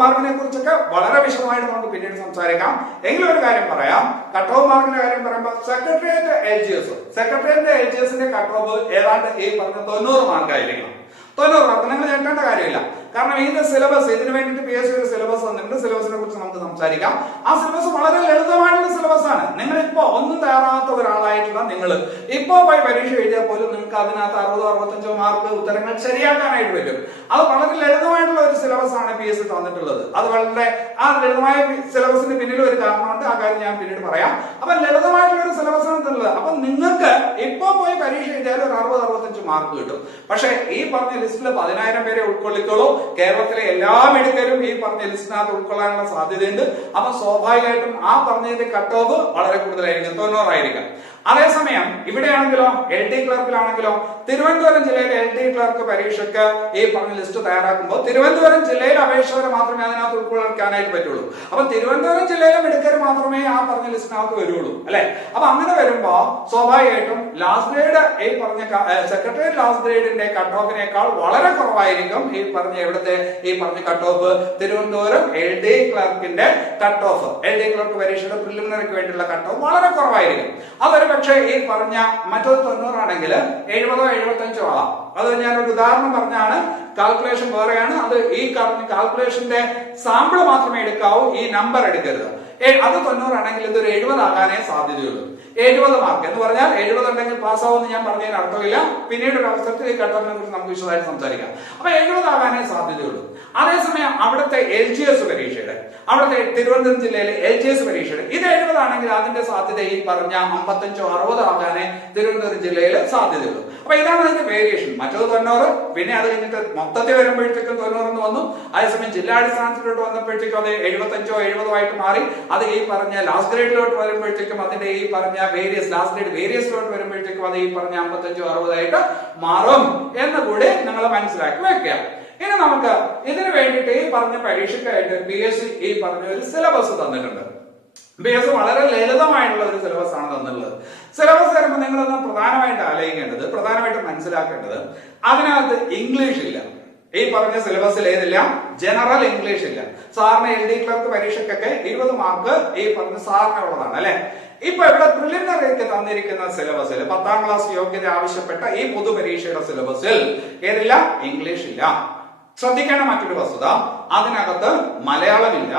മാർക്കിനെ കുറിച്ചൊക്കെ വളരെ വിശദമായിട്ട് നമുക്ക് പിന്നീട് സംസാരിക്കാം. എങ്കിലും ഒരു കാര്യം പറയാം, കട്ട് ഓഫ് മാർക്കിന്റെ കാര്യം പറയുമ്പോൾ സെക്രട്ടേറിയറ്റ് LGSന്റെ കട്ട് ഓഫ് ഏതാണ്ട് ഈ പറഞ്ഞ 90 മാർക്കായിരിക്കണം. 90 മാർക്ക് നിങ്ങൾ ഞെട്ടേണ്ട കാര്യമില്ല. കാരണം ഇതിന്റെ സിലബസ്, ഇതിനു വേണ്ടിയിട്ട് PSC ഒരു സിലബസ് വന്നിട്ടുണ്ട്. സിലബസിനെ കുറിച്ച് നമുക്ക് സംസാരിക്കാം. ആ സിലബസ് വളരെ ലളിതമായിട്ടുള്ള സിലബസ് ആണ്. നിങ്ങൾ ഇപ്പോ ഒന്നും തയ്യാറാത്ത ഒരാളായിട്ടുള്ള നിങ്ങൾ ഇപ്പോ പോയി പരീക്ഷ എഴുതിയാൽ പോലും നിങ്ങൾക്ക് അതിനകത്ത് 60-65 മാർക്ക് ഉത്തരങ്ങൾ ശരിയാക്കാനായിട്ട് പറ്റും. അത് വളരെ ലളിതമായിട്ടുള്ള ഒരു സിലബസ് ആണ് PSC തന്നിട്ടുള്ളത്. അത് വളരെ ആ ലളിതമായ സിലബസിന് പിന്നിൽ ഒരു കാരണമുണ്ട്. ആ കാര്യം ഞാൻ പിന്നീട് പറയാം. അപ്പൊ ലളിതമായിട്ടുള്ള ഒരു സിലബസ് ആണ് തരുന്നത്. അപ്പൊ നിങ്ങൾക്ക് ഇപ്പോ പോയി പരീക്ഷ എഴുതിയാൽ ഒരു 60-65 മാർക്ക് കിട്ടും. പക്ഷെ ഈ പറഞ്ഞ ലിസ്റ്റിൽ 10,000 പേരെ ഉൾക്കൊള്ളിക്കോളൂ. കേരളത്തിലെ എല്ലാ മെഡിക്കലും ഈ പറഞ്ഞ ലിസ്റ്റിനകത്ത് ഉൾക്കൊള്ളാനുള്ള സാധ്യതയുണ്ട്. അപ്പൊ സ്വാഭാവികമായിട്ടും ആ പറഞ്ഞതിന്റെ കട്ട് ഓഫ് വളരെ കൂടുതലായിരിക്കും, 90 ആയിരിക്കും. അതേസമയം ഇവിടെയാണെങ്കിലോ LD ക്ലർക്കിലാണെങ്കിലോ തിരുവനന്തപുരം ജില്ലയിലെ LD ക്ലർക്ക് പരീക്ഷയ്ക്ക് ഈ പറഞ്ഞ ലിസ്റ്റ് തയ്യാറാക്കുമ്പോൾ തിരുവനന്തപുരം ജില്ലയിലെ അപേക്ഷകരെ മാത്രമേ അതിനകത്ത് ഉൾക്കൊള്ളിക്കാനായിട്ട് പറ്റുള്ളൂ. അപ്പൊ തിരുവനന്തപുരം ജില്ലയിലെ മെഡിക്കൽ മാത്രമേ ആ പറഞ്ഞ ലിസ്റ്റിനകത്ത് വരുള്ളൂ, അല്ലെ? അപ്പൊ അങ്ങനെ വരുമ്പോ സ്വാഭാവികമായിട്ടും ലാസ്റ്റ് ഗ്രേഡ് ഈ പറഞ്ഞ സെക്രട്ടേറിയറ്റ് ലാസ്റ്റ് ഗ്രേഡിന്റെ കട്ട് ഓഫിനേക്കാൾ വളരെ കുറവായിരിക്കും ഈ പറഞ്ഞ എവിടുത്തെ ഈ പറഞ്ഞ കട്ട് ഓഫ് തിരുവനന്തപുരം LD ക്ലർക്കിന്റെ കട്ട് ഓഫ്. LD ക്ലർക്ക് പരീക്ഷയുടെ പ്രിലിമിനറിക്ക് വേണ്ടിയുള്ള കട്ട് ഓഫ് വളരെ കുറവായിരിക്കും. അതൊരു പക്ഷേ ഈ പറഞ്ഞ മറ്റൊരു 90 ആണെങ്കിൽ 70-75 ആവാം. അത് ഞാനൊരു ഉദാഹരണം പറഞ്ഞാണ്. കാൽക്കുലേഷൻ വേറെയാണ്. അത് ഈ കാൽക്കുലേഷന്റെ സാമ്പിൾ മാത്രമേ എടുക്കാവൂ, ഈ നമ്പർ എടുക്കരുത്. അത് 90 ആണെങ്കിൽ ഇതൊരു 70 ആകാനേ സാധ്യതയുള്ളൂ. 70 മാർക്ക് എന്ന് പറഞ്ഞാൽ 70 ഉണ്ടെങ്കിൽ പാസ്സാവുമെന്ന് ഞാൻ പറഞ്ഞതിന് അർത്ഥമില്ല. പിന്നീട് ഒരു അവസരത്തിൽ ഈ കട്ട് ഓഫിനെ കുറിച്ച് നമുക്ക് വിശദമായിട്ട് സംസാരിക്കാം. അപ്പൊ 70 ആകാനേ സാധ്യതയുള്ളൂ. അതേസമയം അവിടുത്തെ LGS പരീക്ഷയുടെ, അവിടുത്തെ തിരുവനന്തപുരം ജില്ലയിലെ LGS പരീക്ഷയുടെ ഇത് 70 ആണെങ്കിൽ അതിന്റെ സാധ്യത ഈ പറഞ്ഞ 55-60 ആകാനേ തിരുവനന്തപുരം ജില്ലയിൽ സാധ്യതയുള്ളൂ. അപ്പൊ ഇതാണ് അതിന്റെ വേരിയേഷൻ. മറ്റത് 90, പിന്നെ അത് കഴിഞ്ഞിട്ട് മൊത്തത്തിൽ വരുമ്പോഴത്തേക്കും 90 എന്ന് വന്നു. അതേസമയം ജില്ലാടിസ്ഥാനത്തിലോട്ട് വന്നപ്പോഴത്തേക്കും അത് 75-70 ആയിട്ട് മാറി. അത് ഈ പറഞ്ഞ ലാസ്റ്റ് ഗ്രേഡിലോട്ട് വരുമ്പോഴത്തേക്കും അതിന്റെ ഈ പറഞ്ഞ ലാസ്റ്റ് ഗ്രേഡ് വേരിയസിലോട്ട് വരുമ്പോഴത്തേക്കും അത് ഈ പറഞ്ഞ 55-60 ആയിട്ട് മാറും എന്ന് കൂടി നിങ്ങൾ മനസ്സിലാക്കി വെക്കുക. ഇനി നമുക്ക് ഇതിനു വേണ്ടിയിട്ട് ഈ പറഞ്ഞ പരീക്ഷയ്ക്കായിട്ട് PSC ഈ പറഞ്ഞ ഒരു സിലബസ് തന്നിട്ടുണ്ട്. PSC വളരെ ലളിതമായിട്ടുള്ള ഒരു സിലബസ് ആണ് തന്നിട്ടുള്ളത്. സിലബസ് വരുമ്പോൾ നിങ്ങളൊന്ന് പ്രധാനമായിട്ട് ആലോചിക്കേണ്ടത്, പ്രധാനമായിട്ട് മനസ്സിലാക്കേണ്ടത്, അതിനകത്ത് ഇംഗ്ലീഷ് ഇല്ല. ഈ പറഞ്ഞ സിലബസിൽ ഏതില്ല? ജനറൽ ഇംഗ്ലീഷ് ഇല്ല. സാറിന് LD ക്ലർക്ക് പരീക്ഷയ്ക്കൊക്കെ 20 മാർക്ക് ഈ പറഞ്ഞ സാറിനുള്ളതാണ്, അല്ലെ? ഇപ്പൊ ഇവിടെ പ്രിലിമിനറിക്ക് തന്നിരിക്കുന്ന സിലബസിൽ 10ാം ക്ലാസ് യോഗ്യത ആവശ്യപ്പെട്ട ഈ പൊതുപരീക്ഷയുടെ സിലബസിൽ ഏതില്ല? ഇംഗ്ലീഷ് ഇല്ല. ശ്രദ്ധിക്കേണ്ട മറ്റൊരു വസ്തുത, അതിനകത്ത് മലയാളമില്ല.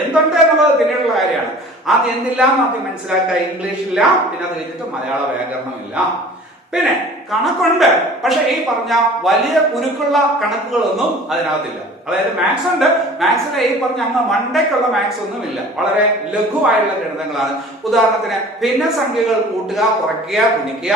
എന്തുണ്ട് എന്നുള്ളത് പിന്നീടുള്ള കാര്യമാണ്. ആദ്യം എന്തില്ല ആദ്യം മനസ്സിലാക്കുക. ഇംഗ്ലീഷ് ഇല്ല, പിന്നെ അത് കഴിഞ്ഞിട്ട് മലയാള വ്യാകരണമില്ല. പിന്നെ കണക്കുണ്ട്, പക്ഷെ ഈ പറഞ്ഞ വലിയ കുരുക്കുള്ള കണക്കുകളൊന്നും അതിനകത്തില്ല. അതായത് മാത്സ് ഉണ്ട്, മാത്സിലെ ഈ പറഞ്ഞ അങ്ങ് മണ്ടയ്ക്കുള്ള മാത്സ് ഒന്നും ഇല്ല. വളരെ ലഘുവായുള്ള ഗണിതങ്ങളാണ്. ഉദാഹരണത്തിന് ഭിന്നസംഖ്യകൾ കൂട്ടുക, കുറയ്ക്കുക, ഗുണിക്കുക,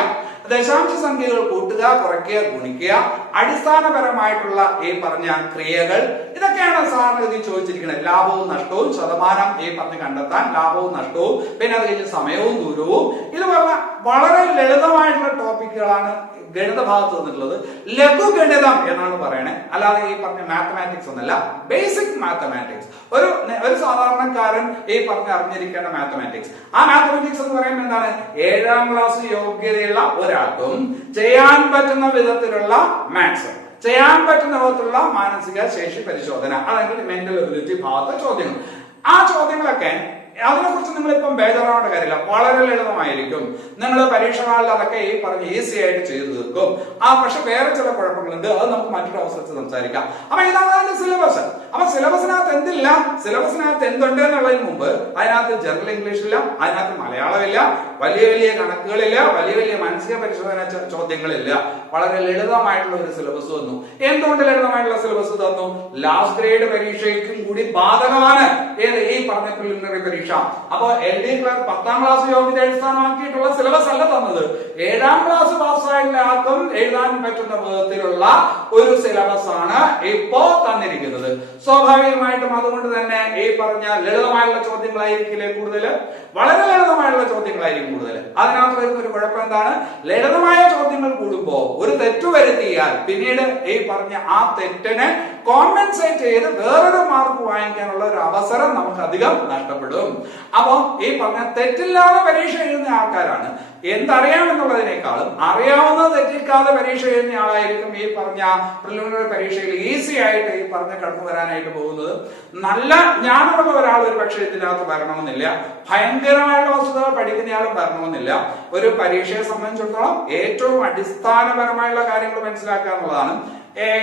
ദശാംശ സംഖ്യകൾ കൂട്ടുക, കുറയ്ക്കുക, ഗുണിക്കുക, അടിസ്ഥാനപരമായിട്ടുള്ള ഈ പറഞ്ഞ ക്രിയകൾ, ഇതൊക്കെയാണ് സാറിന് ഇത് ചോദിച്ചിരിക്കുന്നത്. ലാഭവും നഷ്ടവും, ശതമാനം ഈ പറഞ്ഞ് കണ്ടെത്താൻ ലാഭവും നഷ്ടവും, പിന്നെ അത് കഴിഞ്ഞ് സമയവും ദൂരവും, ഇതുപോലുള്ള വളരെ ലളിതമായിട്ടുള്ള ടോപ്പിക്കുകളാണ് ഗണിത ഭാഗത്ത് തന്നിട്ടുള്ളത്. ലഘുഗണിതം എന്നാണ് പറയണേ, അല്ലാതെ ഈ പറഞ്ഞ മാത്തമാറ്റിക്സ് ഒന്നല്ല. ബേസിക് മാത്തമാറ്റിക്സ്, ഒരു സാധാരണക്കാരൻ ഈ പറഞ്ഞ് അറിഞ്ഞിരിക്കേണ്ട മാത്തമാറ്റിക്സ്. ആ മാത്തമാറ്റിക്സ് എന്ന് പറയുമ്പോൾ എന്താണ്? 7ാം ക്ലാസ് യോഗ്യതയുള്ള ഒരാൾക്കും ചെയ്യാൻ പറ്റുന്ന വിധത്തിലുള്ള മാത്സ്, ചെയ്യാൻ പറ്റുന്ന വിധത്തിലുള്ള മാനസിക ശേഷി പരിശോധന, അല്ലെങ്കിൽ മെന്റൽ എബിലിറ്റി ഭാഗത്തെ ചോദ്യങ്ങൾ. ആ ചോദ്യങ്ങളൊക്കെ അതിനെക്കുറിച്ച് നിങ്ങൾ ഇപ്പം ബേജാറാവേണ്ട കാര്യമില്ല, വളരെ ലളിതമായിരിക്കും. നിങ്ങൾ പരീക്ഷ കാലിൽ അതൊക്കെ ഈ പറഞ്ഞ് ഈസി ആയിട്ട് ചെയ്തു തീർക്കും. പക്ഷെ വേറെ ചില കുഴപ്പങ്ങളുണ്ട്, അത് നമുക്ക് മറ്റൊരു അവസരത്തിൽ സംസാരിക്കാം. അപ്പൊ ഇതാണ് അതിന്റെ സിലബസ്. അപ്പൊ സിലബസിനകത്ത് എന്തില്ല, സിലബസിനകത്ത് എന്തുണ്ട് എന്നുള്ളതിന് മുമ്പ് അതിനകത്ത് ജനറൽ ഇംഗ്ലീഷ് ഇല്ല, അതിനകത്ത് മലയാളമില്ല, വലിയ വലിയ കണക്കുകളില്ല, വലിയ വലിയ മാനസിക പരിശോധന ചോദ്യങ്ങളില്ല. വളരെ ലളിതമായിട്ടുള്ള ഒരു സിലബസ് തന്നു. എന്തുകൊണ്ട് ലളിതമായിട്ടുള്ള സിലബസ് തന്നു? ലാസ്റ്റ് ഗ്രേഡ് പരീക്ഷയ്ക്കും കൂടി ബാധകമാണ് ഈ പറഞ്ഞ പ്രിലിമിനറി പരീക്ഷ. അപ്പൊ LD ക്ലർക്ക് 10ാം ക്ലാസ് യോഗ്യത അടിസ്ഥാനമാക്കിയിട്ടുള്ള സിലബസ് അല്ല തന്നത്. 7ാം ക്ലാസ് പാസ്സായുള്ള ആർക്കും എഴുതാൻ പറ്റുന്ന വിധത്തിലുള്ള ഒരു സിലബസ് ആണ് ഇപ്പോ തന്നിരിക്കുന്നത്. സ്വാഭാവികമായിട്ടും അതുകൊണ്ട് തന്നെ ഈ പറഞ്ഞ ലളിതമായുള്ള ചോദ്യങ്ങളായിരിക്കില്ലേ കൂടുതൽ, വളരെ ലളിതമായുള്ള ചോദ്യങ്ങളായിരിക്കും കൂടുതൽ. അതിനകത്ത് വരുന്ന ഒരു കുഴപ്പം എന്താണ്? ലളിതമായ ചോദ്യങ്ങൾ കൂടുമ്പോ ഒരു തെറ്റ് വരുത്തിയാൽ പിന്നീട് ഈ പറഞ്ഞ ആ തെറ്റിനെ കോമ്പൻസേറ്റ് ചെയ്ത് വേറൊരു മാർക്ക് വാങ്ങിക്കാനുള്ള ഒരു അവസരം നമുക്ക് അധികം നഷ്ടപ്പെടും. അപ്പൊ ഈ പറഞ്ഞ തെറ്റില്ലാതെ പരീക്ഷ എഴുതുന്ന ആൾക്കാരാണ് എന്തറിയാമെന്നുള്ളതിനേക്കാളും അറിയാവുന്നത് തെറ്റിക്കാതെ പരീക്ഷ എഴുതുന്ന ആളായിരിക്കും ഈ പറഞ്ഞ പ്രിലിമിനറി പരീക്ഷയിൽ ഈസി ആയിട്ട് ഈ പറഞ്ഞ കടന്നു വരാനായിട്ട് പോകുന്നത്. നല്ല ജ്ഞാനമുള്ള ഒരാൾ ഒരു പക്ഷേ ഇതിനകത്ത് വരണമെന്നില്ല, ഭയങ്കരമായുള്ള വസ്തുതകൾ പഠിക്കുന്നയാളും വരണമെന്നില്ല. ഒരു പരീക്ഷയെ സംബന്ധിച്ചിടത്തോളം ഏറ്റവും അടിസ്ഥാനപരമായുള്ള കാര്യങ്ങൾ മനസ്സിലാക്കുക എന്നുള്ളതാണ്.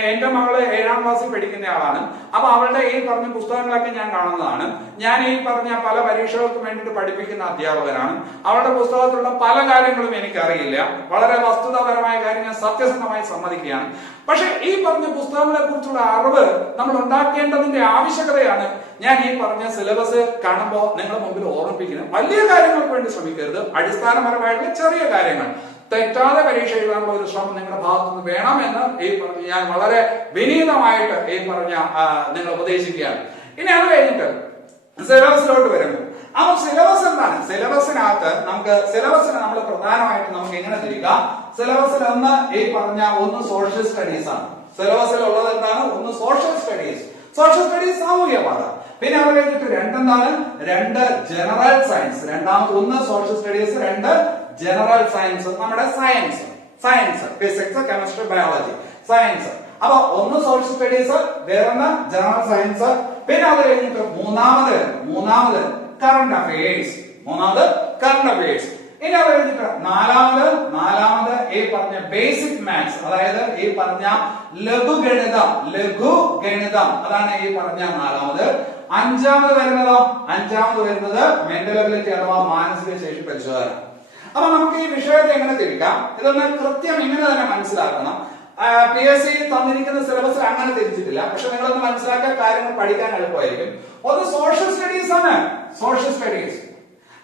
എന്റെ മകള് 7ാം ക്ലാസ്സിൽ പഠിക്കുന്ന ആളാണ്. അപ്പൊ അവളുടെ ഈ പറഞ്ഞ പുസ്തകങ്ങളൊക്കെ ഞാൻ കാണുന്നതാണ്. ഞാൻ ഈ പറഞ്ഞ പല പരീക്ഷകൾക്കും വേണ്ടിയിട്ട് പഠിപ്പിക്കുന്ന അധ്യാപകനാണ്. അവളുടെ പുസ്തകത്തിലുള്ള പല കാര്യങ്ങളും എനിക്കറിയില്ല. വളരെ വസ്തുതാപരമായ കാര്യം ഞാൻ സത്യസന്ധമായി സമ്മതിക്കുകയാണ്. പക്ഷെ ഈ പറഞ്ഞ പുസ്തകങ്ങളെ കുറിച്ചുള്ള അറിവ് നമ്മൾ ഉണ്ടാക്കേണ്ടതിന്റെ ആവശ്യകതയാണ് ഞാൻ ഈ പറഞ്ഞ സിലബസ് കാണുമ്പോൾ നിങ്ങളുടെ മുമ്പിൽ ഓർമ്മിപ്പിക്കുന്നത്. വലിയ കാര്യങ്ങൾക്ക് വേണ്ടി ശ്രമിക്കരുത്, അടിസ്ഥാനപരമായിട്ടുള്ള ചെറിയ കാര്യങ്ങൾ തെറ്റാതെ പരീക്ഷ എഴുതാനുള്ള ഒരു ശ്രമം നിങ്ങളുടെ ഭാഗത്തുനിന്ന് വേണമെന്ന് ഈ പറഞ്ഞ ഞാൻ വളരെ വിനീതമായിട്ട് ഈ പറഞ്ഞ നിങ്ങൾ ഉപദേശിക്കുകയാണ്. ഇനി അത് കഴിഞ്ഞിട്ട് സിലബസിലോട്ട് വരുമ്പോൾ അപ്പൊ സിലബസ് എന്താണ്? സിലബസിനകത്ത് സിലബസിനെ നമ്മൾ പ്രധാനമായിട്ട് നമുക്ക് എങ്ങനെ തിരിക്കാം? സിലബസിൽ ഈ പറഞ്ഞ ഒന്ന് സോഷ്യൽ സ്റ്റഡീസ് ആണ്. സിലബസിൽ ഉള്ളത് എന്താണ്? ഒന്ന് സോഷ്യൽ സ്റ്റഡീസ്, സാമൂഹ്യ പാഠ. പിന്നെ അത് കഴിഞ്ഞിട്ട് രണ്ട് ജനറൽ സയൻസ്. ഒന്ന് സോഷ്യൽ സ്റ്റഡീസ്, രണ്ട് ജനറൽ സയൻസ്. നമ്മുടെ science physics, chemistry, biology, science. അപ്പൊ ഒന്ന് സോഷ്യൽ സ്റ്റഡീസ്, വേറൊന്ന് ജനറൽ സയൻസ്. പിന്നെ അത് കഴിഞ്ഞിട്ട് മൂന്നാമത് കറണ്ട് അഫയേഴ്സ്. ഇനി അത് കഴിഞ്ഞിട്ട് നാലാമത് ഈ പറഞ്ഞ ബേസിക് മാത്സ്, അതായത് ഈ പറഞ്ഞ ലഘുഗണിതം. അതാണ് ഈ പറഞ്ഞ നാലാമത്. അഞ്ചാമത് വരുന്നത് മെന്റൽ എബിലിറ്റി അഥവാ മാനസിക ശേഷി പരിശോധന. അപ്പൊ നമുക്ക് ഈ വിഷയത്തെ എങ്ങനെ തിരിക്കാം? ഇതൊന്ന് കൃത്യം ഇങ്ങനെ തന്നെ മനസ്സിലാക്കണം. PSC തന്നിരിക്കുന്ന സിലബസിൽ അങ്ങനെ തിരിച്ചിട്ടില്ല. പക്ഷെ നിങ്ങളൊന്ന് മനസ്സിലാക്കാൻ കാര്യങ്ങൾ പഠിക്കാൻ എളുപ്പമായിരിക്കും. ഒന്ന് സോഷ്യൽ സ്റ്റഡീസ് ആണ്,